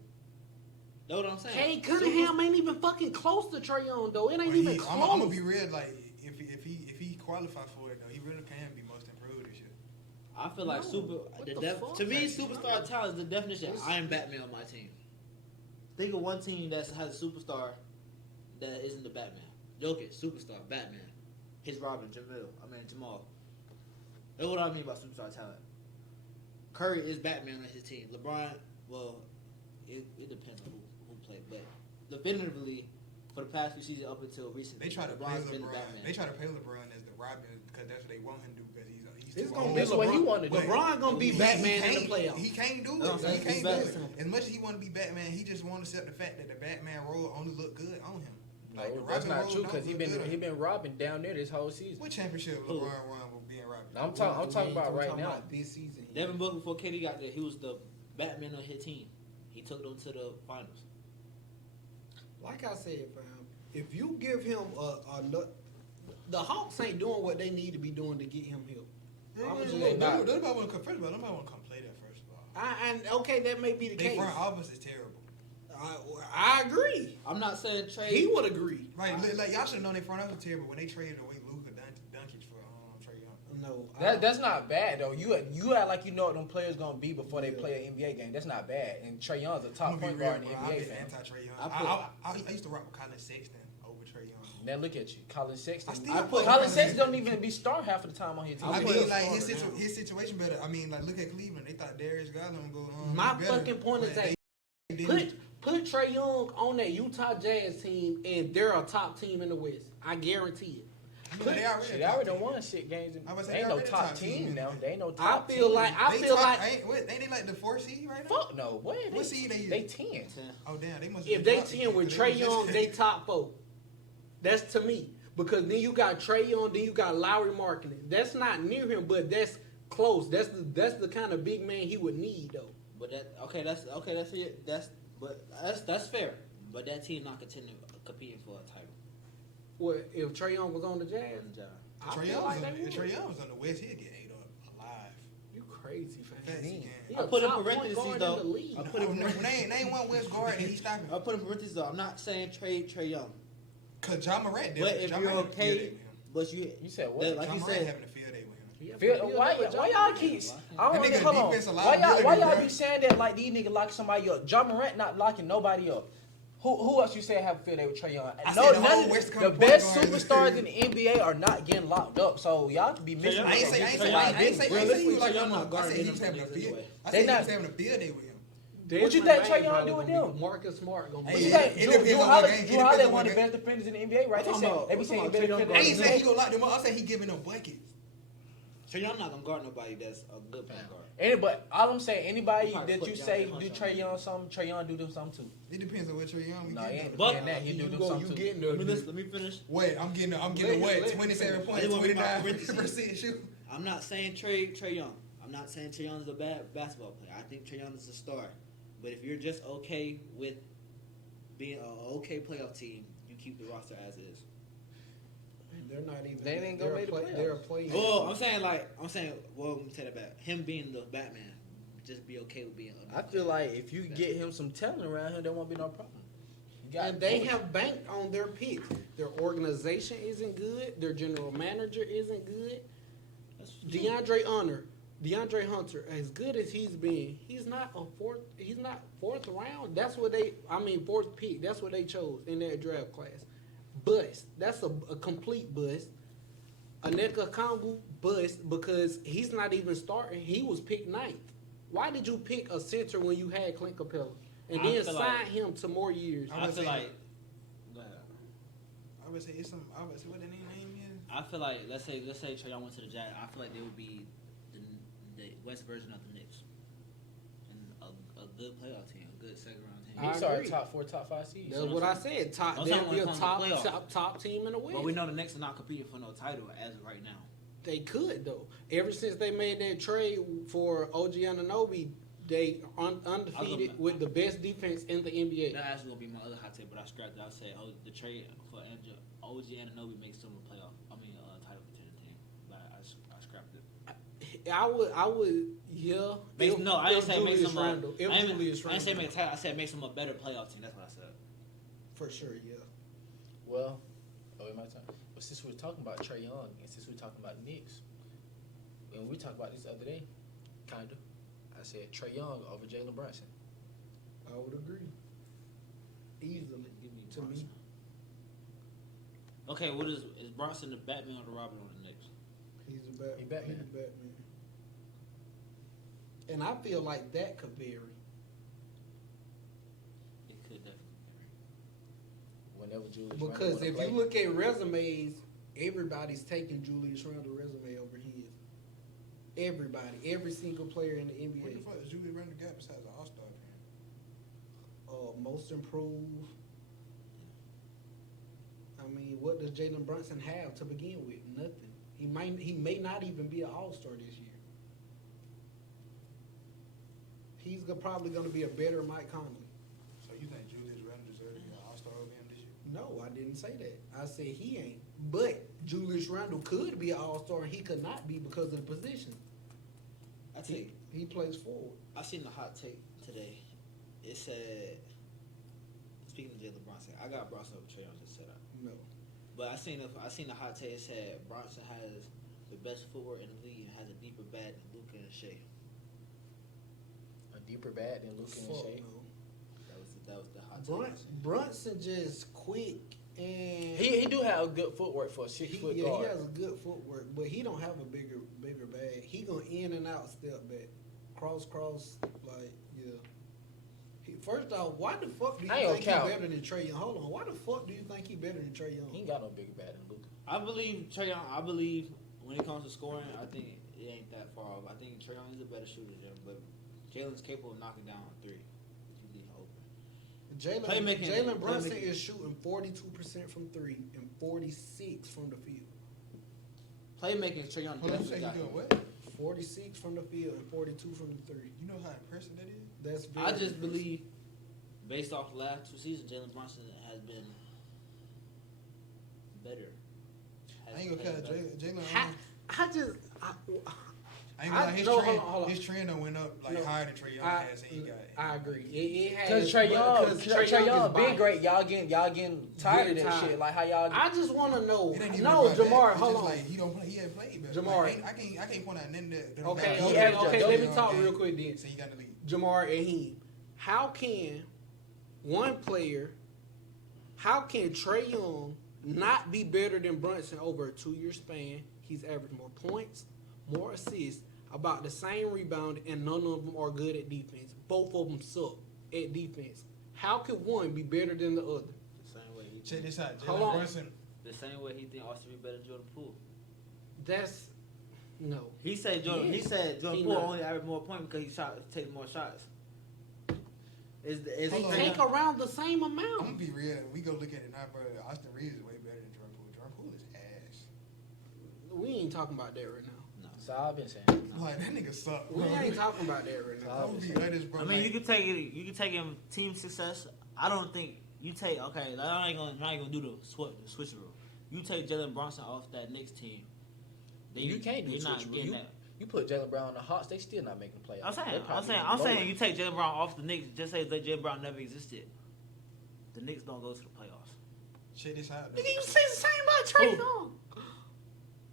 know what I'm saying? Cade Cunningham ain't even fucking close to Trae Young though. It ain't even close. I'm gonna be real. Like if he qualifies for it though, he really can be most improved this year. I feel like fuck? to me, superstar talent is the definition. I am Batman on my team. Think of one team that has a superstar that isn't the Batman. Jokic, superstar, Batman. His Robin, Jamal. That's what I mean by superstar talent. Curry is Batman on his team. LeBron, well, it depends on who played, but definitively for the past few seasons up until recently, They try to play LeBron's been the LeBron. Batman. They try to play LeBron as the Robin because that's what they want him to do because he's It's too gonna old. be That's what he LeBron. wanted to do. LeBron gonna be Batman in the playoffs. He can't do That's it. what I'm He saying. can't He's do it. Batman. As much as he want to be Batman, he just want to accept the fact that the Batman role only look good on him. Like the No, that's Robin not role true don't because look good on he him. been robbing down there this whole season. What championship Who? LeBron won with being Robin? I'm talking about right now. This season. Devin Booker, before KD got there, he was the Batman on his team. He took them to the finals. Like I said, fam, if you give him the Hawks ain't doing what they need to be doing to get him here. They not. Nobody want to come first of all. Nobody want to come play that first of all. And okay, that may be the Their case. front office is terrible. I agree. I'm not saying trade. He would agree. Like y'all should have known their front office is terrible when they traded away Luka Doncic for Trae Young. No, That's not bad though. You act like you know what them players gonna be before they play an NBA game. That's not bad. And Trae Young's a I'm top gonna point be real, guard in the bro. I've NBA, been fam. anti-Trae Young. I used to rock with Colin Sexton over Trae Young. Now look at you, Colin Sexton. I still put Colin Colin Sexton don't even be start half of the time on his team. I put mean, him like starter now. his situation better. I mean, like look at Cleveland. They thought Darius Garland would go. My better, fucking point is but that they didn't. put Trae Young on that Utah Jazz team, and they're a top team in the West. I guarantee it. I mean, Shit, they already done won shit games. I was They saying ain't they no already top top team team. now. They ain't no I top feel team. like Ain't they like the 4th seed right now? Fuck no. What What seed they They is? 10. Oh damn, they must. if they 10 with Trae Young, they top 4. That's to me. Because then you got Trae Young, then you got Lowry Markkinen. That's not near him, but that's close. That's the kind of big man he would need though. But that's fair. But that team not competing for a title. What if Trae Young was on the Jazz? I Trae feel Young like was they would. Trae Young was on the West. He'd get ate up alive. You crazy, fam. Fast he can. He I a put in top point parentheses, guard though. in the league. I put in They ain't one West guard and he stopping. I'll put in parentheses though. I'm not saying trade Trae Young. Cause John Morant did. But if John you're Morant okay, but You said what? like John you Morant said, having a field day with him. Why y'all keep? I don't That know. nigga Hold on. defense a lot Why better, y'all bro. be saying that like these niggas lock somebody up? Ja Morant not locking nobody up. Who else you say have a field day with Trae Young? I No, said the none whole of West the Coast best point guard. superstars in the NBA are not getting locked up. So y'all could be missing. Young- I ain't say he was like Trae Young not I guarding said he was them having a niggas field. anyway. I They said he not- was having a field day with him. What you think Trae Young do with them? Marcus Smart gonna Hey, be. You think it depends Drew on what Holiday? game. It Drew depends Holiday on one what of the game. best defenders in the NBA, right? I'm talking about- They be I'm saying he talking better about defender. Trae I Young ain't than say he Trae. gonna lock them up. I said he giving them buckets. Trae Young not gonna guard nobody that's a good point guard. But all I'm saying, anybody Probably that put you down say that do punch Trae on Young something, Trae Young do them something too. It depends on what Trae Young we No, he getting. ain't But- doing that. He do them Go, something you too. getting Let me finish. Wait, I'm getting Let what? him 27 finish. points, I just want to read my 29% shoot. I'm not saying Trae Young. I'm not saying Trae Young is a bad basketball player. I think Trae Young is a star. But if you're just okay with being an okay playoff team, you keep the roster as is. They're not even. They ain't gonna make the playoffs. They're playing. Well, I'm saying, well, let me take that back. Him being the Batman, just be okay with being. I feel like if you get him some talent around him, there won't be no problem. You got And they boys. have banked on their picks. Their organization isn't good. Their general manager isn't good. DeAndre Hunter, as good as he's been, he's not fourth round. That's what fourth pick. That's what they chose in their draft class. Bust. That's a complete bust. Aneka Kongu bust because he's not even starting. He was picked 9th. Why did you pick a center when you had Clint Capella and I then feel sign like- him to more years? I feel like. I would say it's some. I would say what the name is. I feel like let's say Trae Young went to the Jazz. I feel like they would be the West version of the Knicks, and a good playoff team, a good second round team. I He started agree. top 4, top 5 seeds. That's what I said. Top, I'm they'll talking be a about top, the playoffs. top team in the West. But we know the Knicks are not competing for no title as of right now. They could though. Ever since they made that trade for OG Anunoby, they undefeated with the best defense in the NBA. That actually gonna be my other hot take, but I scrapped it. I said, the trade for OG Anunoby makes them a title contender team. But I scrapped it. I would, yeah. I didn't say make Julius them. Randle. If I Julius didn't say Randle. make a title. I said make them a better playoff team. That's what I said. For sure, yeah. Well, it's my turn. But since we're talking about Trae Young and since we're talking about Knicks, and we talked about this the other day, kind of, I said Trae Young over Jalen Brunson. I would agree. Easily, Give me to Bronson. me. Okay, what is Bronson the Batman or the Robin on the Knicks? He's a Batman. He Batman. He's a Batman. And I feel like that could vary. It could definitely. Whenever Julius Because Randle if wanna you play. look at resumes, everybody's taking Julius Randle resume over his. Everybody, every single player in the What the NBA. fuck is Julius Randle got besides an All-Star appearance? Most improved. I mean, what does Jalen Brunson have to begin with? Nothing. He may not even be an All-Star this year. He's probably going to be a better Mike Conley. So you think Julius Randle deserves to be an All-Star over him this year? No, I didn't say that. I said he ain't. But Julius Randle could be an All-Star and he could not be because of the position. I take. He plays forward. I seen the hot take today. It said, speaking of Jalen Brunson, I got Bronson over Trae Young just said that. No. But I seen the hot take. It said Bronson has the best footwork in the league and has a deeper bat than Luka and Shea. A deeper bat than Luka and Fuck Shea. no. That was the hot take. Brunson just quick and He do have good footwork for a 6 foot he guard. has a good footwork, but he don't have a bigger bag. He gonna in and out step back, cross, like yeah. First off, why the fuck do you I ain't think he gonna count. better than Trae Young? Hold on, why the fuck do you think he better than Trae Young? He ain't got no bigger bat than Luka. I believe Trae Young. I believe when it comes to scoring, I think it ain't that far off. I think Trae Young is a better shooter than him, but Jalen's capable of knocking down a three if you leave it open. Jalen Brunson playmaking. is shooting 42% from 3 and 46 from the field. Playmaking, Trae Young Hold on, you definitely say you got doing him. what? 46 from the field and 42 from the 3. You know how impressive that is? That's very I just impressive. believe, based off the last 2 seasons, Jalen Brunson has been better. I ain't gonna count Jalen. I I ain't gonna lie, his no, trend, hold on. his trend done went up like No, higher than Trae Young has, and he got. I agree. It has Because Trae Young is been great. biased. Y'all getting tired of that Tired. shit. Like how y'all. I just want to know. It ain't even No, about that. Jamar, It's hold just on. like he don't play. He ain't played better. Jamar. Like, I can't point out nothing that. Okay, He okay, averaged okay. a Let me double talk game. real quick then. So you got the lead. Jamar and him. How can one player? How can Trae Young not be better than Brunson over a 2-year span? He's averaged more points, more assists, about the same rebound, and none of them are good at defense. Both of them suck at defense. How could one be better than the other? The same way he Check this out. Hold Jalen on. Brunson. The same way he think Austin be better than Jordan Poole. That's no. He said Jordan. He He said Jordan he Poole not. only averaged more points because he taking more shots. Is They Hold on. take around the same I'm amount. gonna be real. We go look at it now, bro. Austin Reeves is way better than Jordan Poole. Jordan Poole is ass. We ain't talking about that right now. So I've been saying. Like that nigga suck, We bro. ain't talking about that right now. I'm gonna be honest, bro. I mean, like, you can take it. You can take him team success. I don't think you take. Okay, I ain't gonna do the switcheroo. You take Jalen Brunson off that next team. You can't do You're not switcheroo. getting that. You put Jalen Brown on the Hawks, they still not making the playoffs. I'm saying you take Jalen Brown off the Knicks. Just say that Jalen Brown never existed. The Knicks don't go to the playoffs. check this out. Though. Nigga, you say the same about Trae Who? Young.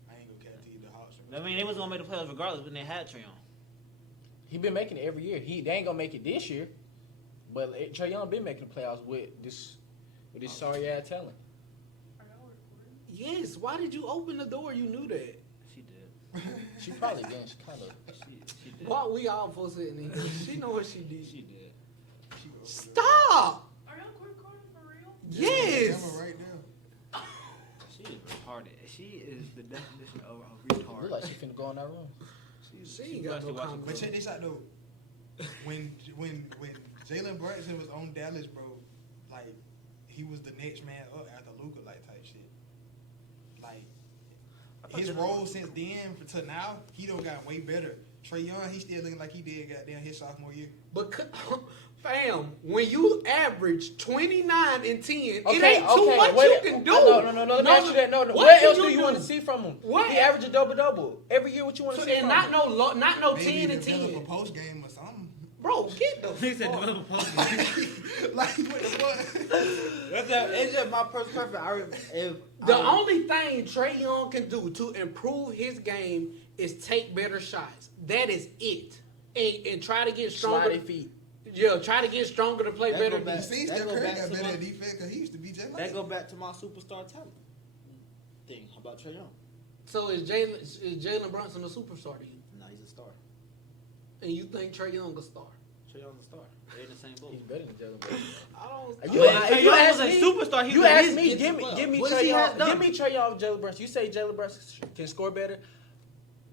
I ain't gonna cap to you the Hawks. I mean, they was gonna make the playoffs regardless when they had Trae on. He been making it every year. They ain't gonna make it this year, but Trae Young been making the playoffs with this sorry ass talent. Yes. Why did you open the door? You knew that. She did. She probably didn't. She kind of. She did. Why we all for sitting in here? She know what she did. She did. Stop. Are y'all recording for real? Yes. Camera right now. She is retarded. She is the definition of a retard. Look like she finna go in that room. She ain't got no watching comment. But check this out though. When Jalen Brunson was on Dallas, bro, like he was the next man up after Luka, like type shit. Like his role since then to now, he don't got way better. Trae Young, he still looking like he did goddamn his sophomore year. But fam, when you average 29 and 10, it ain't too much wait, you can do. No. Let me ask you that. No. What What can else you do you do? want to see from him? What? He averaged a double every year. What you want to So, see and from not him? no Maybe 10 and develop a 10. post game or something. Bro, get the He said fuck. develop a post. Like what the fuck? It's just my personal preference. The only thing Trae Young can do to improve his game is take better shots. That is it. And try to get stronger. Slide feet. Yeah, try to get stronger to play That better. go back- You see, That Steph go Curry back got to better my- at defense because he used to be just like That go back to my superstar talent thing about Trae Young. So is Jalen Brunson a superstar to you? Nah, he's a star. And you think Trae Young a star? Trae Young's a star. They're in the same boat. He's better than Jalen Brown. I don't. If You Trae ask Young was me- a superstar, he You would at asked least me, get give to me, the give me playoffs. Trae What he has Young, done? give me Trae Young, Jalen Brunson. You say Jalen Brunson can score better?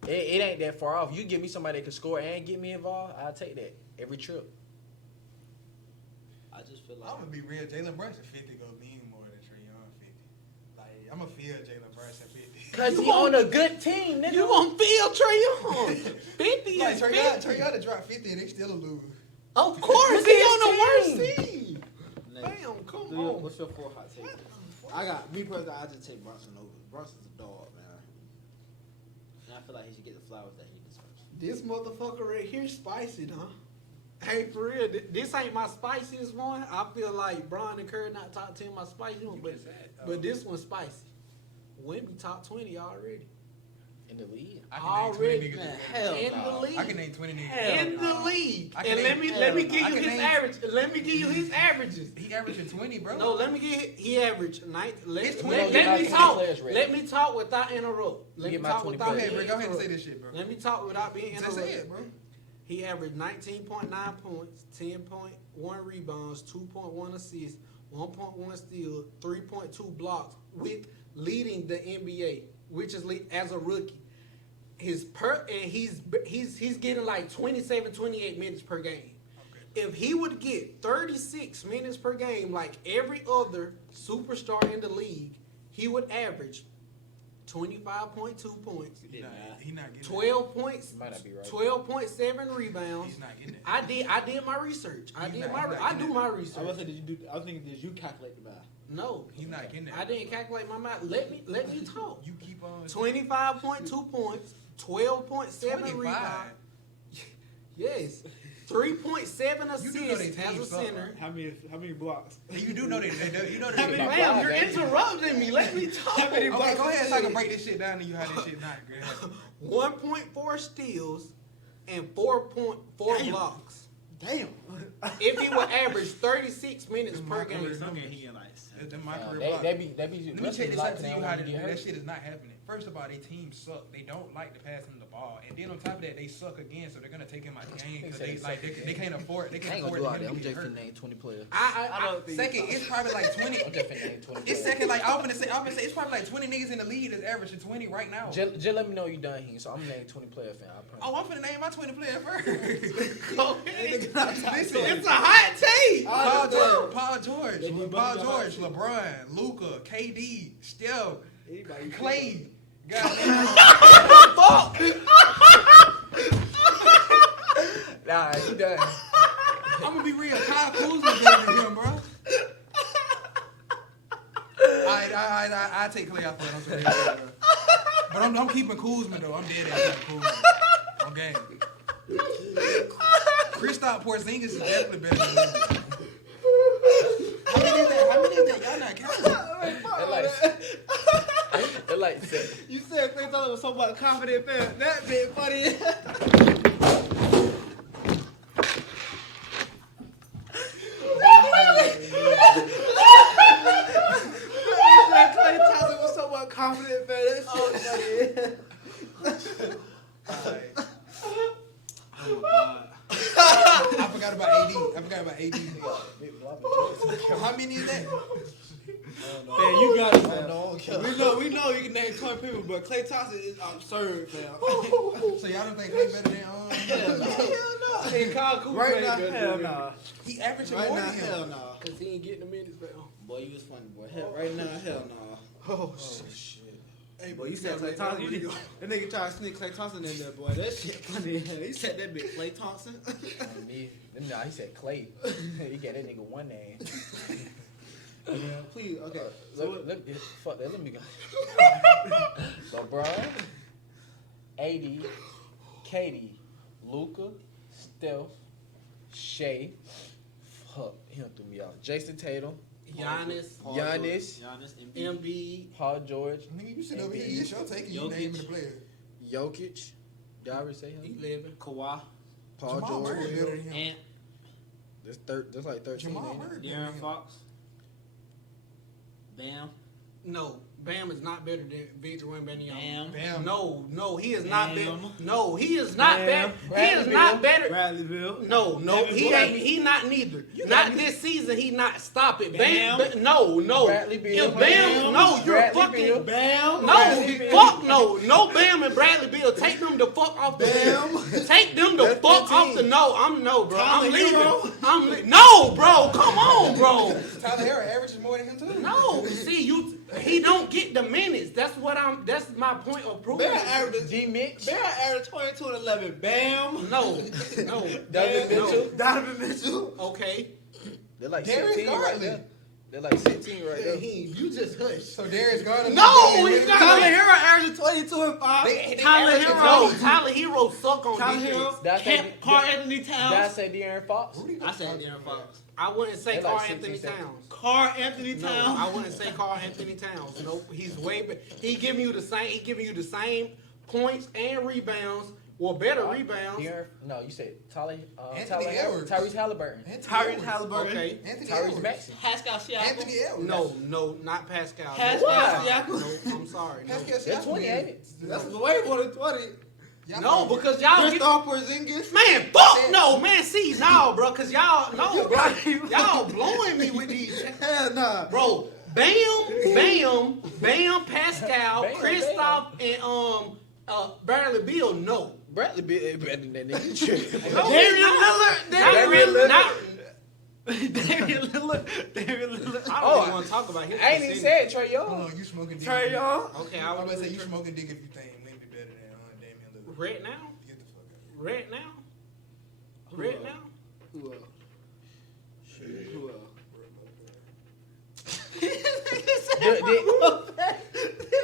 It ain't that far off. You give me somebody that can score and get me involved, I'll take that every trip. I just feel like I'm gonna be real. Jalen Brunson 50 gonna mean more than Trae Young 50. Like I'm gonna feel Jalen Brunson 50. Cause You he on won't- a good team, nigga. You won't feel Trae Young. 50 Like is Trae Young 50. to drop 50 and they still a lose. Of course, Look he at on the his worst team. Next. Damn, come Do your- on. What's your 4 hot takes? I got me personally. I just take Brunson over. Brunson's a dog, man. And I feel like he should get the flowers that he deserves. This motherfucker right here spicy, huh? Hey, for real, this ain't my spiciest one. I feel like Bron and Curry not top 10 my spicy one, but this one's spicy. Wemby top 20 already. In the league. I Already, name 20 niggas man, that- hell in no. the league. I can name 20 niggas. Hell In the league. I can And let name- me hell give no. you I can his name- average. Let me give you his averages. He averaging 20, bro. No, let me get he averaged 9. It's Let 20. me Get my talk. players ready. Let me talk without interrupt. Let me Get my talk 20 without Go ahead, being bro. Go ahead and say interrupt. this shit, bro. Let me talk without being Just interrupted. say it, bro. He averaged 19.9 points, 10.1 rebounds, 2.1 assists, 1.1 steals, 3.2 blocks, with leading the NBA, which is as a rookie. He's getting like 27, 28 minutes per game. If he would get 36 minutes per game, like every other superstar in the league, he would average 25.2 points, He not getting 12 points, You might not be right. 12.7 rebounds. He's not getting it. I did my research. I He's did not- my he's not I do getting my I was research. saying, I was thinking, did you calculate the math? No, He's not getting it. I didn't calculate my math. Let me talk. You keep on. 25.2 points, 12.7 25. rebounds. Yes. 3.7 You do know they assists as team a suck, center. How many blocks? And you do know that. You know How many that. Ma'am, you're interrupting me. Let me talk. How many Okay, go ahead so I can break this shit down to you how this shit not good. 1.4 steals and 4.4 Damn. blocks. Damn. If he would average 36 minutes per That's game. Some game he get like That's my career They block. be Let me check this out to you how that shit is not happening. First of all, their team suck. They don't like to pass him the ball, and then on top of that, they suck again. So they're gonna take him out of the game because they can't afford. They I can't ain't gonna afford do all him that. to I'm get just hurt. finna name 20 players. Second, it's probably like 20. I'm just finna name 20 It's players. second, like I'm gonna say, it's probably like 20 niggas in the league that's averaging 20 right now. Just let me know you done here, so I'm gonna name 20 player fan. I promise. Oh, I'm finna name my 20 player first. Listen, It's a hot take. Paul George, LeBron, Luka, KD, Steph, Clay. Goddamn. Nah, you done. I'm gonna be real. Kyle Kuzma better than him, bro. I take Clay out for it. I'm sorry, bro. But I'm keeping Kuzma though. I'm dead at keeping Kuzma. I'm game. Kristaps Porzingis is definitely better than him. How many is that? Y'all not counting. They're like You said Clay Thompson was so much confident, man. That bit funny. Clay Thompson was so much confident, man. That shit funny. Alright. Oh God. I forgot about AD. How many is that? Man, you got it, man. no. We know you can name 20 people, but Clay Thompson is absurd, fam. So y'all don't think Clay better than Hell no. Hey, Kyle Kuzma Right ain't now, better hell than him. no. He averaging Right more now, than him. hell no. Cause he ain't getting the minutes, bro. Boy, you was funny, boy. Hell, right now, hell no. Oh, shit. Hey, boy, you said Clay Thompson. That nigga tried to sneak Clay Thompson in there, boy. That shit funny. He said that big Clay Thompson. Nah, he said Clay. He got that nigga one name. Please, okay. Fuck that. Let me go. LeBron, AD, KD, Luka, Steph, Shea. Fuck, he done threw me out. Jason Tatum, Giannis, Giannis, Embiid. Paul George, Nigga, you sit over here, you sure taking you naming the player. Jokic. Did I already say him? 11. Kawhi, Paul Jamal George. Murray better than him. Ant, That's like 13. Jamal ain't it? Murray better than De'Aaron him. Fox, Bam, No, Bam is not better than Victor Wembanyama. Bam, No, he is not better. Bam. No, he is not Bam. better. He is not better. Bradley Bill. No, Devin he Booker. ain't. He not neither. Not this season. He not. Stop it. Bam. No. Bradley Beal. If Bam. No, you're Bradley fucking. Beal. Bam. No, Bradley Beal. fuck no Bam and Bradley Beal. Take them the fuck off the Bam. Take them the That's fuck 15. off the no, bro. Tyler I'm leaving. Hero. No, bro. Come on, bro. Tyler Hero averages more than him too. No, see he don't get the minutes. That's my point of proof. Bam averaged D-Mitch. Bam averaged 22 and 11. Bam. No. Donovan Mitchell. Donovan Mitchell. Okay. They're like Darius 16 right Garland. there. They're like 16 right there. You just hush. So Darius Garland. No, he's not. Tyler Hero averaged 22 and 5. Tyler Hero suck on Tyler defense. Hero. That's Carl Anthony Did I Towns. say De'Aaron Fox? I said De'Aaron Fox. I wouldn't say They like Carl 16, Anthony 17. Towns. Carl Anthony No, Towns. I wouldn't say Carl Anthony Towns. Nope, he's way better. He giving you the same points and rebounds. Well, better rebounds. No, you said Anthony Edwards. Tyrese Halliburton. Tyrese Halliburton. Okay. Anthony Tyrese Edwards. Maxey. Pascal Siakam. Anthony Edwards. No, not Pascal. Pascal Why? Siakam. No, I'm sorry. No. Pascal They're Siakam 20, is- ain't it? That's way more than 20. Y'all No, probably- because y'all get, Kristaps Porzingis. man, fuck no, man. See, no, bro, because y'all, no, bro, y'all blowing me with these. Hell nah. Bro, Bam, Pascal, Bam, Kristaps, and Bradley Beal, no. Bradley Beal better than that nigga. No, Damian not- Lillard. Not Damian really, Lillard. not. Damian Lillard. I don't even want to talk about him. I ain't even said Trey Hold Young. on, you smoking dick. Trey Young. Okay, I I was was about to say you smoking dick if you think maybe better than Damian Lillard. Red now, Get the fuck out. red now, red now. Who else? Who else?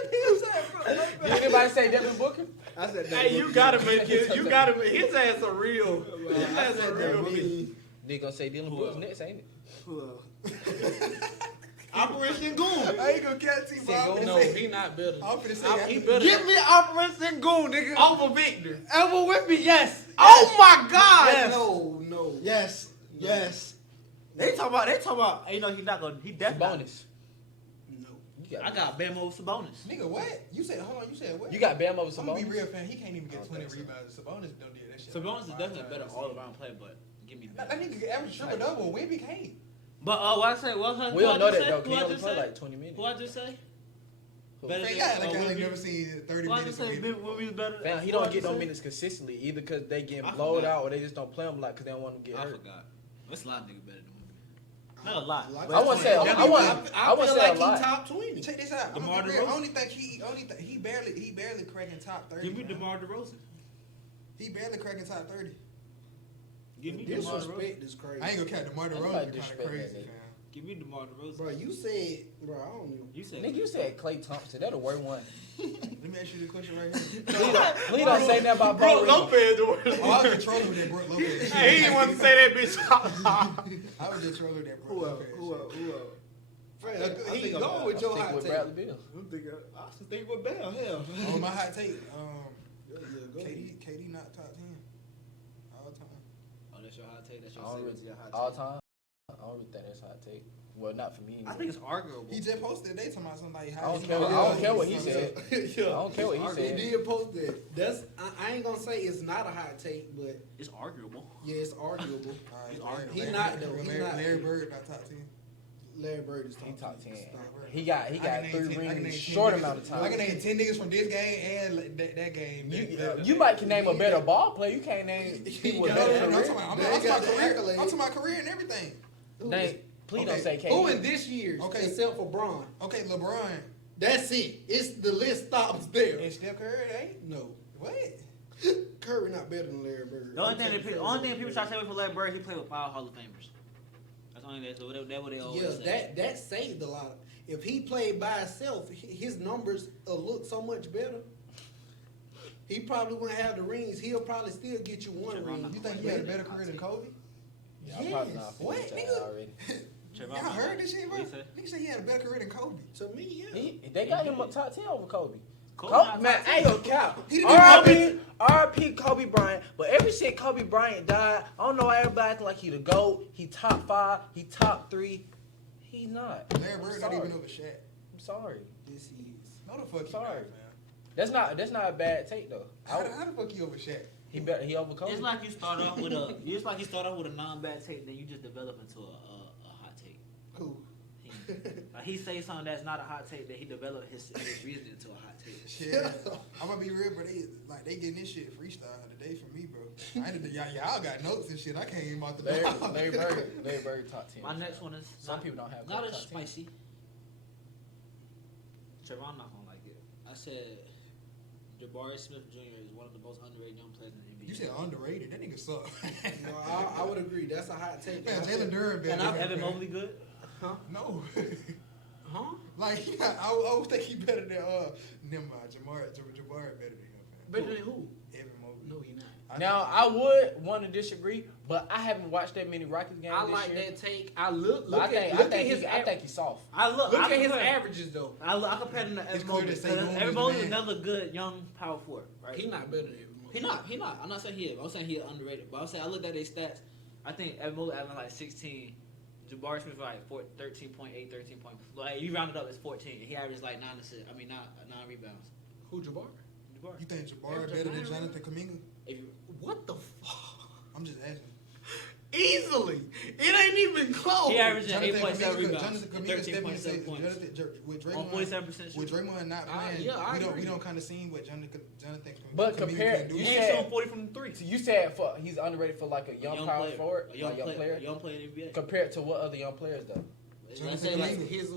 Did anybody say Devin Booker? I said that. Hey, you gotta make his ass a real. His ass a real me. They gonna say Dylan Brooks next, ain't it? Operation Goon. I ain't gonna catch you, bro. No, he not better. I'm finna say He better. Give me Operation Goon, nigga. over Victor. Ever with me? Yes. Oh my God! Yes. No. Yes. They talk about. You know, he not gonna. He definitely. Bonus. No. I got Bamo Sabonis. Nigga, what? You said, hold on, you said what? You got Bam over I'm gonna be Sabonis. real, fan. He can't even get I don't 20 think so. rebounds. Sabonis don't do that shit. Sabonis is Five definitely a times better a all season. around player, but give me That Bam. nigga can average triple double. Wemby can't. But what I say? What We don't know that though. Who He I only just play say? like 20 minutes. Who I just say? Better Man, than, yeah, like I Wemby? ain't never seen 30 Who I minutes just of say? Wemby. Wemby's better. Man, he Who I don't get just no say? minutes consistently either because they get I blowed forgot. out or they just don't play him like because they don't want to get I hurt. forgot. What's a lot of nigga better than Wemby? Not a lot. I want to say. I feel want to say a like lot. he top 20. Check this out. I'm DeMar gonna be real. DeRozan. Only think he barely cracking top 30. Give me man. DeMar DeRozan. He barely cracking top 30. Give me DeMar DeRozan. Disrespect is crazy. I ain't gonna count DeMar Ain't DeRozan. nobody Kind of disrespect crazy, that nigga. fam. Give me DeMar DeRozan. Bro, you said, bro, I don't even. You said. Nigga, you said Klay Thompson. That'll work one. Let me ask you this question right here. Please don't say that about Bro, Bo Lopez the Oh, worst. I was just trolling with that Brooke Lopez. Hey, he didn't want to say that bitch. I was just trolling with that Brooke Who else? Lopez. Who else? Fred, I he think go I'm with your Stick hot with take. Bradley Beal. I'm thinking. I was thinking with Bam. Hell. On my hot take, Yeah, go ahead. KD not top 10 all time. Oh, that's your hot take. That's I your don't secret really, to your hot all take. time. I don't really think that's a hot take. Well, not for me. I Anyway. think it's arguable. He just posted. They talking about something like I how. don't care. I don't care what he said. I Yeah. don't care what he He said. did post that. That's I ain't gonna say it's not a hot take, but It's arguable. yeah, it's arguable. He's He Larry, not though. He Larry, not. Larry Bird not top 10. Larry Bird is He top 10. Stop. He got I can name 3 10 I can name rings 10 short niggas- amount of I can time. name 10 niggas from this game and that game. You might can name a better ball player. You can't name people with No, better I'm career. talking about They got the career. accolades. I'm talking about career and everything. Name, please don't say Okay. Who in KD. this year's? Okay. Except for Braun. Okay, LeBron That's it. It's the list stops there. and Steph Curry, ain't? No. What? Curry not better than Larry Bird. The only thing people try to say for Larry Bird, he played with 5 Hall of Famers. That's the only thing. So that's what they always Yeah, say. that saved a lot. If he played by himself, his numbers will look so much better. He probably wouldn't have the rings. He'll probably still get you one ring. You think he had a better career than Kobe? Yeah, I'm probably Yes. not What, finished that nigga? already. Trevor, Y'all heard this shit, bro? What he say? Nigga said he had a better career than Kobe. To me, yeah. They got him up top 10 over Kobe. Kobe Kobe, not man, top 10. ain't no cap. He didn't even R.I.P. Kobe Bryant. But ever since Kobe Bryant died, I don't know why everybody acting like he the GOAT. He top 5. He top 3. He's not. Larry Bird not even over Shaq. I'm sorry. This he is. No the fuck he Sorry. not, man. That's not a bad take though. How the fuck he over Shaq? He over Kobe. It's like you start off with a non-bad take, then you just develop into a hot take. Cool. Like he say something that's not a hot take, then he develop his reason into a hot take. Shit. I'm gonna be real, bro. They getting this shit freestyle today for me, bro. Y'all got notes and shit. I can't even out the Larry Bird top 10. My next one is Some people don't have not top as 10. spicy. Trevor, I'm not gonna like it. I said Jabari Smith Jr. is one of the most underrated young players in the NBA. You said underrated. That nigga suck. No, I would agree. That's a hot take. Man, Jalen Duran better. And than I'm him, Evan man. Mobley good. Huh? No. Huh? Like, I always think he better than, never mind. Jabari better than him, fam. Better than who? Evan Mobley. No, he not. Now I would want to disagree, but I haven't watched that many Rockets games I this like year. that take. I look But at his I think he's soft. look at his averages though. I compared him to It's Evan clear Mobley. to say Mobley's Evan the Mobley is man. another good young power forward, right? He not better than him. He not. I'm not saying he is. I'm saying he underrated. But I'm saying I looked at his stats. I think Evan Mobley averaging like 16. Jabari Smith like 13.8, 13 point. Like you round it up, it's 14. He averaged like 9 assists. I mean, not 9 rebounds. Who Jabbar? Jabari. You think Jabari better than Jonathan Kuminga? If you, What the fuck? I'm just asking. Easily. It ain't even close. he averaging Jonathan 8.7 Kuminga- rebounds, Jonathan and Kuminga stepping into 13.7 points with on Draymond. 47% With shooting. Draymond not playing, yeah, I we agree. don't kind of see what Jonathan Kuminga But Kuminga compare- can do. He you ain't said- shooting 40 from the 3. So you said he's underrated for like a young power forward, a young like young player, player. a young player in the NBA. Compared to what other young players though? Let's say like his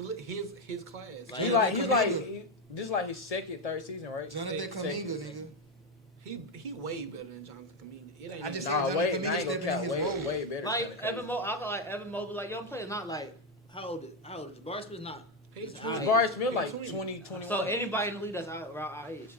class. Like- He's this is like his second, third season, right? Jonathan Second Kuminga, season. nigga. he way better than Jonathan Kuminga. It ain't. I just Nah, said wait, Jonathan I Kuminga ain't gonna stepping in count. his Way, role. way better. Like than Evan Mobley, I like Evan Mobley, like young players, not like how old is Jabari Smith's not. He's He's 20. our age. Jabari Smith like He's 20, 21. So anybody in the league that's around our age.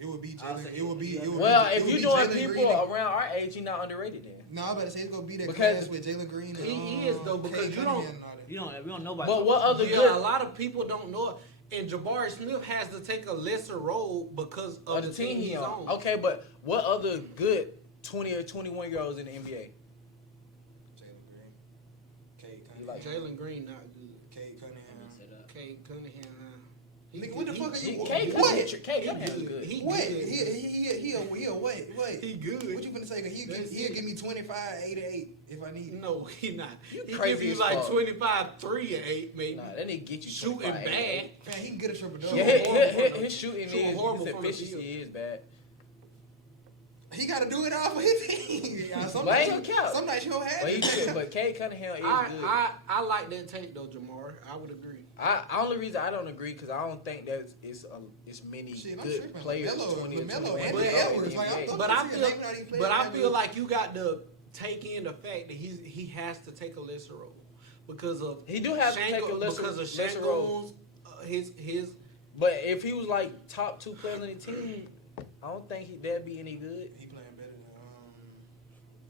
It would be I'll Jalen. say It would be. it. It would Well, be, it if would you're be doing Jalen people Green and- around our age, you're not underrated then. No, I'm about to say it's gonna be that Because- class with Jalen Green. And, He is, though, because Cade you Cunningham don't- and all that. We don't know about. But what other Yeah, good a lot of people don't know it. And Jabari Smith has to take a lesser role because of the team he's he on? on. Okay, but what other good 20 or 21-year-olds in the NBA? Jalen Green, Cade You Cunningham, like Jalen Green not good. Cade Cunningham. Cade Cunningham. He Nigga, good. what the fuck are He- you? Cade What? Cunningham is good. He What? good. He a what? He good. What you finna say? Cause he'll That's give it. me 25, 8 to 8 if I need it. No, he not. You He crazy give you as like fuck. 25, 3 and 8 maybe. Nah, that nigga get you Shooting 25, bad. 8. Man, he can get a triple double. Yeah, his shooting Shooting is horrible his from the efficiency field. is bad. He got to do it all for his team. Some But ain't nights- gonna count. Some nights you don't have But it. he good. But Cade Cunningham is good. I like that take though, Jamar. I would agree. Only reason I don't agree because I don't think that it's many Shit, I'm good tripping. players. LaMelo, 20 or LaMelo, 21 Anthony years old Edwards, in like, the I'm NBA. throwing- But I see, feel, naming all these players but I that feel do- like you got to take in the fact that he has to take a lesser role because of He do have to take a lesser role. Shango's, his. But if he was like top 2 players on the team, I don't think that'd be any good. He playing better than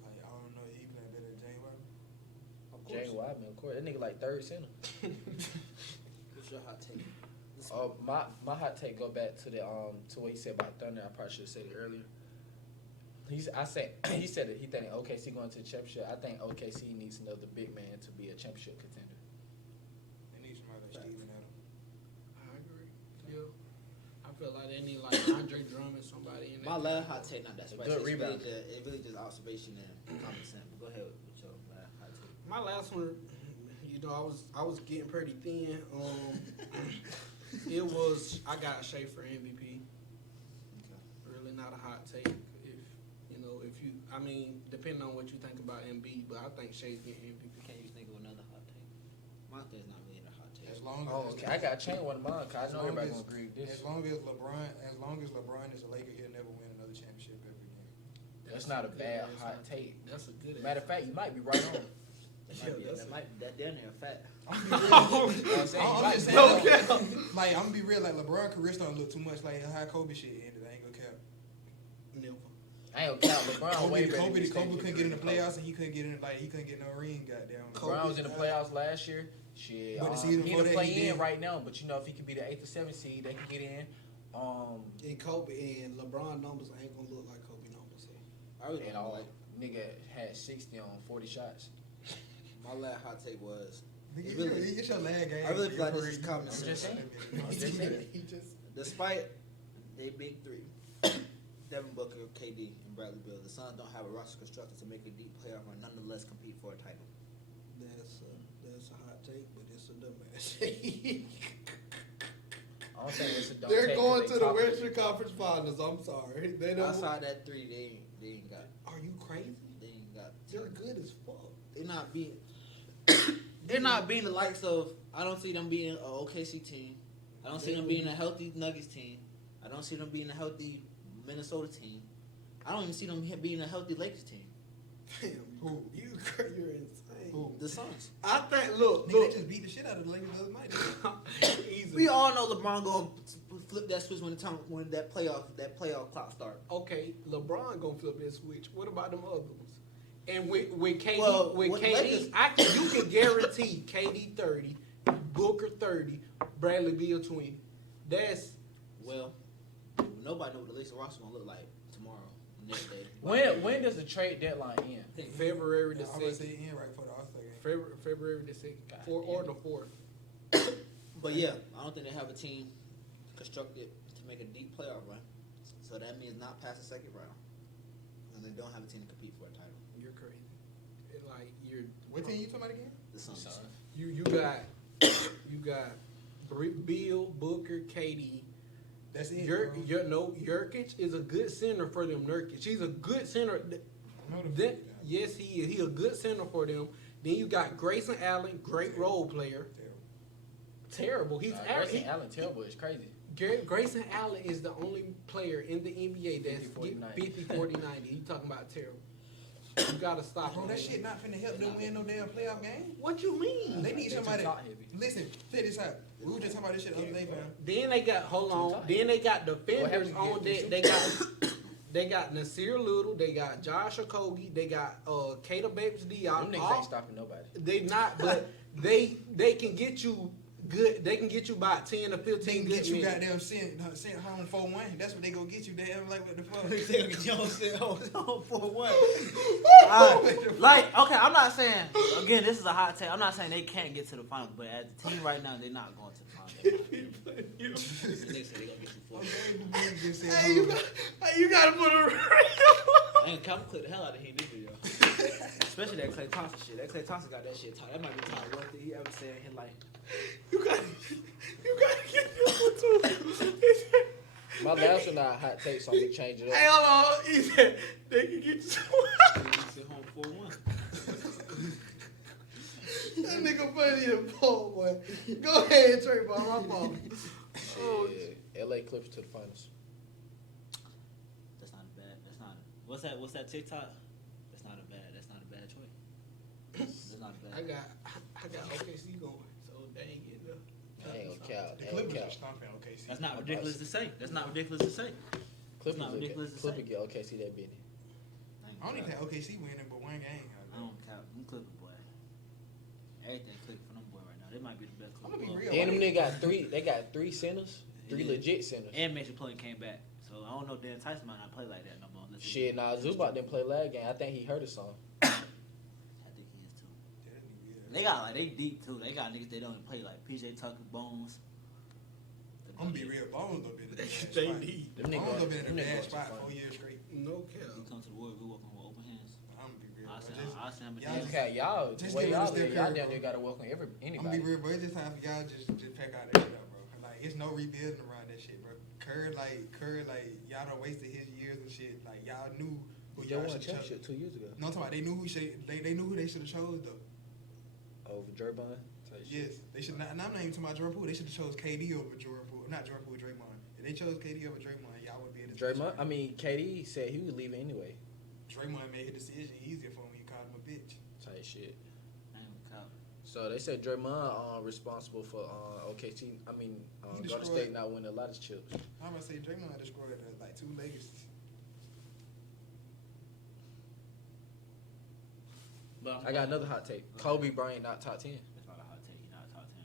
like I don't know. He playing better than James Harden. Of James course. Wiseman, of course, that nigga like 3rd center. What's your hot take? My hot take go back to to what he said about Thunder. I probably should have said it earlier. He said that he think OKC going to the championship. I think OKC needs another big man to be a championship contender. They need somebody like Steven Adams. I agree. Yeah. I feel like they need like Andre Drummond, somebody in there. My last hot take, not that A spicy. good It's really rebound. it really just observation and common sense. But go ahead with your last hot take. My last one, I was getting pretty thin. It was I got Shea for MVP. Really not a hot take. I mean, depending on what you think about Embiid, but I think Shea's getting MVP. Can you think of another hot take? My thing's not really a hot take. As long as Oh, okay. I got to change one of mine because I As know long everybody as- gonna agree with this. As long as LeBron is a Laker, he'll never win another championship ever again. That's not a bad That's hot not- take. That's a good. Matter of fact, you might be right on. That damn near a fact. I'm You know what I'm saying? You I'm might just be saying, right on. like I'm gonna be real. Like LeBron career don't look too much like how Kobe shit ended. I ain't gonna cap. Never. I ain't gonna count LeBron way better. than Kobe Steph couldn't get in the Curry. playoffs and he couldn't get in. Like he couldn't get no ring. Goddamn. LeBron was in the playoffs last year. Shit, But the season he before in the that, play he in did. right now. But you know, if he could be the 8th or 7th seed, they can get in. And Kobe and LeBron numbers ain't gonna look like Kobe numbers. So. I really And don't all like. nigga had 60 on 40 shots. My last hot take was Nigga, really- get your lag game. I really feel like this is common I'm sense. just saying. I'm just saying. Despite they big three, Devin Booker, KD, and Bradley Beal, the Suns don't have a roster constructed to make a deep playoff run, nonetheless compete for a title. That's a hot take, but it's a dumbass take. I don't think it's a dumb They're take 'cause going they to the top- Western Conference Finals. I'm sorry. They don't. Outside that three, they ain't got. Are you crazy? They ain't got. They're good as fuck. They're not being. They're not being the likes of. I don't see them being an OKC team. I don't see them being a healthy Nuggets team. I don't see them being a healthy Minnesota team. I don't even see them being a healthy Lakers team. Damn, Who? you're insane. Who? The Suns. I think. Look. Nigga, they just beat the shit out of the Lakers the other night. Easy. We all know LeBron gonna flip that switch when that playoff clock start. Okay, LeBron gonna flip that switch. What about them other ones? And with KD, Well, with with KD, Lakers- you can guarantee KD 30, Booker 30, Bradley Beal 20. That's Well, nobody know what the Lakers roster gonna look like tomorrow, next day. When does the trade deadline end? February the I always 6th. say in right before the All-Star game. February the 6th, God or damn the 4th. But yeah, I don't think they have a team constructed to make a deep playoff run. So that means not past the second round, and they don't have a team to compete for a title. You're crazy. Like you're. What team you talking about again? The Suns. Suns. You got Beal, Booker, KD. That's it. bro. Jurkic is a good center for them. Nurkic, he's a good center. I know the Then, fuck guy. yes, he is. He a good center for them. Then you got Grayson Allen, great role player. Terrible. He's Grayson Allen terrible. It's crazy. Grayson Allen is the only player in the NBA that's 50-40-90. 50, 40, 90. You talking about terrible. You gotta stop Bro, him. that shit not finna help them win no damn playoff game. What you mean? They need They're too somebody. top heavy. Listen, check this out. We were just talking about this shit the other day, fam. Then they got Then they got defenders on that. They got Nasir Little. They got Josh Okogie. They got Kata Bates Diop. Them niggas ain't stopping nobody. They not, but they can get you good. They can get you about 10 or 15 They can good get you minutes. goddamn sent home 4-1. That's what they gonna get you. They like what the fuck. They get you on sent home for what? Like, okay, I'm not saying, again, this is a hot take. I'm not saying they can't get to the finals, but as a team right now, they're not going to the finals. They say they gonna get you for it. Hey, you gotta put a real. I ain't come clip the hell out of him in this video. Especially that Klay Thompson shit. That Klay Thompson got that shit tight. That might be the worst thing he ever said in his life. You gotta get this one too. My last one not a hot take, so I'm gonna change it up. Hey, hold on. He said they can get you. Sent home 4-1. That nigga funny as fuck, boy. Go ahead, Trey, ball. My fault. Oh, Yeah, LA Clippers to the finals. That's not a bad. That's not. What's that TikTok? That's not a bad choice. That's not a bad. I got OKC going, so they ain't getting up. I ain't gonna count. The I ain't Clippers gonna are count. stomping OKC. That's not ridiculous to say. That's not ridiculous to say. Clippers not ridiculous to Clippers say. get OKC that bitty. I don't even have OKC winning, but one game. I don't count. Them Clippers, boy. Everything clicking for them boy right now. They might be the best I'm Clippers. gonna be real. And them niggas got three. They got three centers, three Yeah. legit centers. And Mason Plumlee came back, so I don't know if Dan Tyson might not play like that no more. unless he- Shit, nah, Zubac didn't play last game. I think he hurt his son. I think he is too. They got like they deep too. They got niggas they don't even play like PJ Tucker, Bones. I'm gonna be real. Bones done been in a bad They spot. need. Them Bones niggas done been in a them bad niggas spot going to 4 years straight. No cap. He come to the Warriors, we welcome with open hands. I'm gonna be real. I bro. send him a y'all dance. just- Okay, y'all, Just the way get y'all rid of live, Steph y'all Curry, down bro. there gotta welcome I'm gonna anybody. be real, bro. It's just time for y'all just pack out that shit up, bro. Like it's no rebuilding around that shit, bro. Curry, y'all done wasted his years and shit. Like y'all knew who They y'all won a should have championship 2 years ago. No, I'm talking about they knew who they should have chose though. Over Durbin. Yes, they should not. And I'm not even talking about Jordan Poole. They should have chose KD over Jordan Poole. Not Jordan Poole, Draymond. If they chose KD over Draymond, y'all would be in this. Draymond, I mean, KD said he was leaving anyway. Draymond made his decision easier for him when you called him a bitch. Type shit. I ain't gonna count. So they said Draymond responsible for OKC. I mean, He Golden destroyed- State not winning a lot of chips. I'm gonna say Draymond destroyed like 2 legacies. But I got another hot take. Kobe Bryant not top 10. That's not a hot take. He's not a top 10.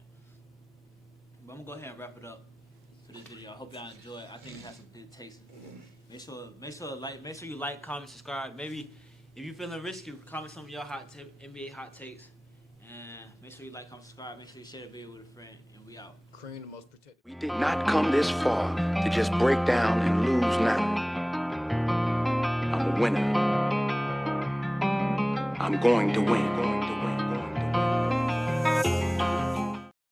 But I'm gonna go ahead and wrap it up for this video. I hope y'all enjoy it. I think it has some good taste. Make sure you like, comment, subscribe. Maybe if you're feeling risky, comment some of your NBA hot takes. And make sure you like, comment, subscribe. Make sure you share the video with a friend. And we out. Cream the most protected. We did not come this far to just break down and lose now. I'm a winner. I'm going to win.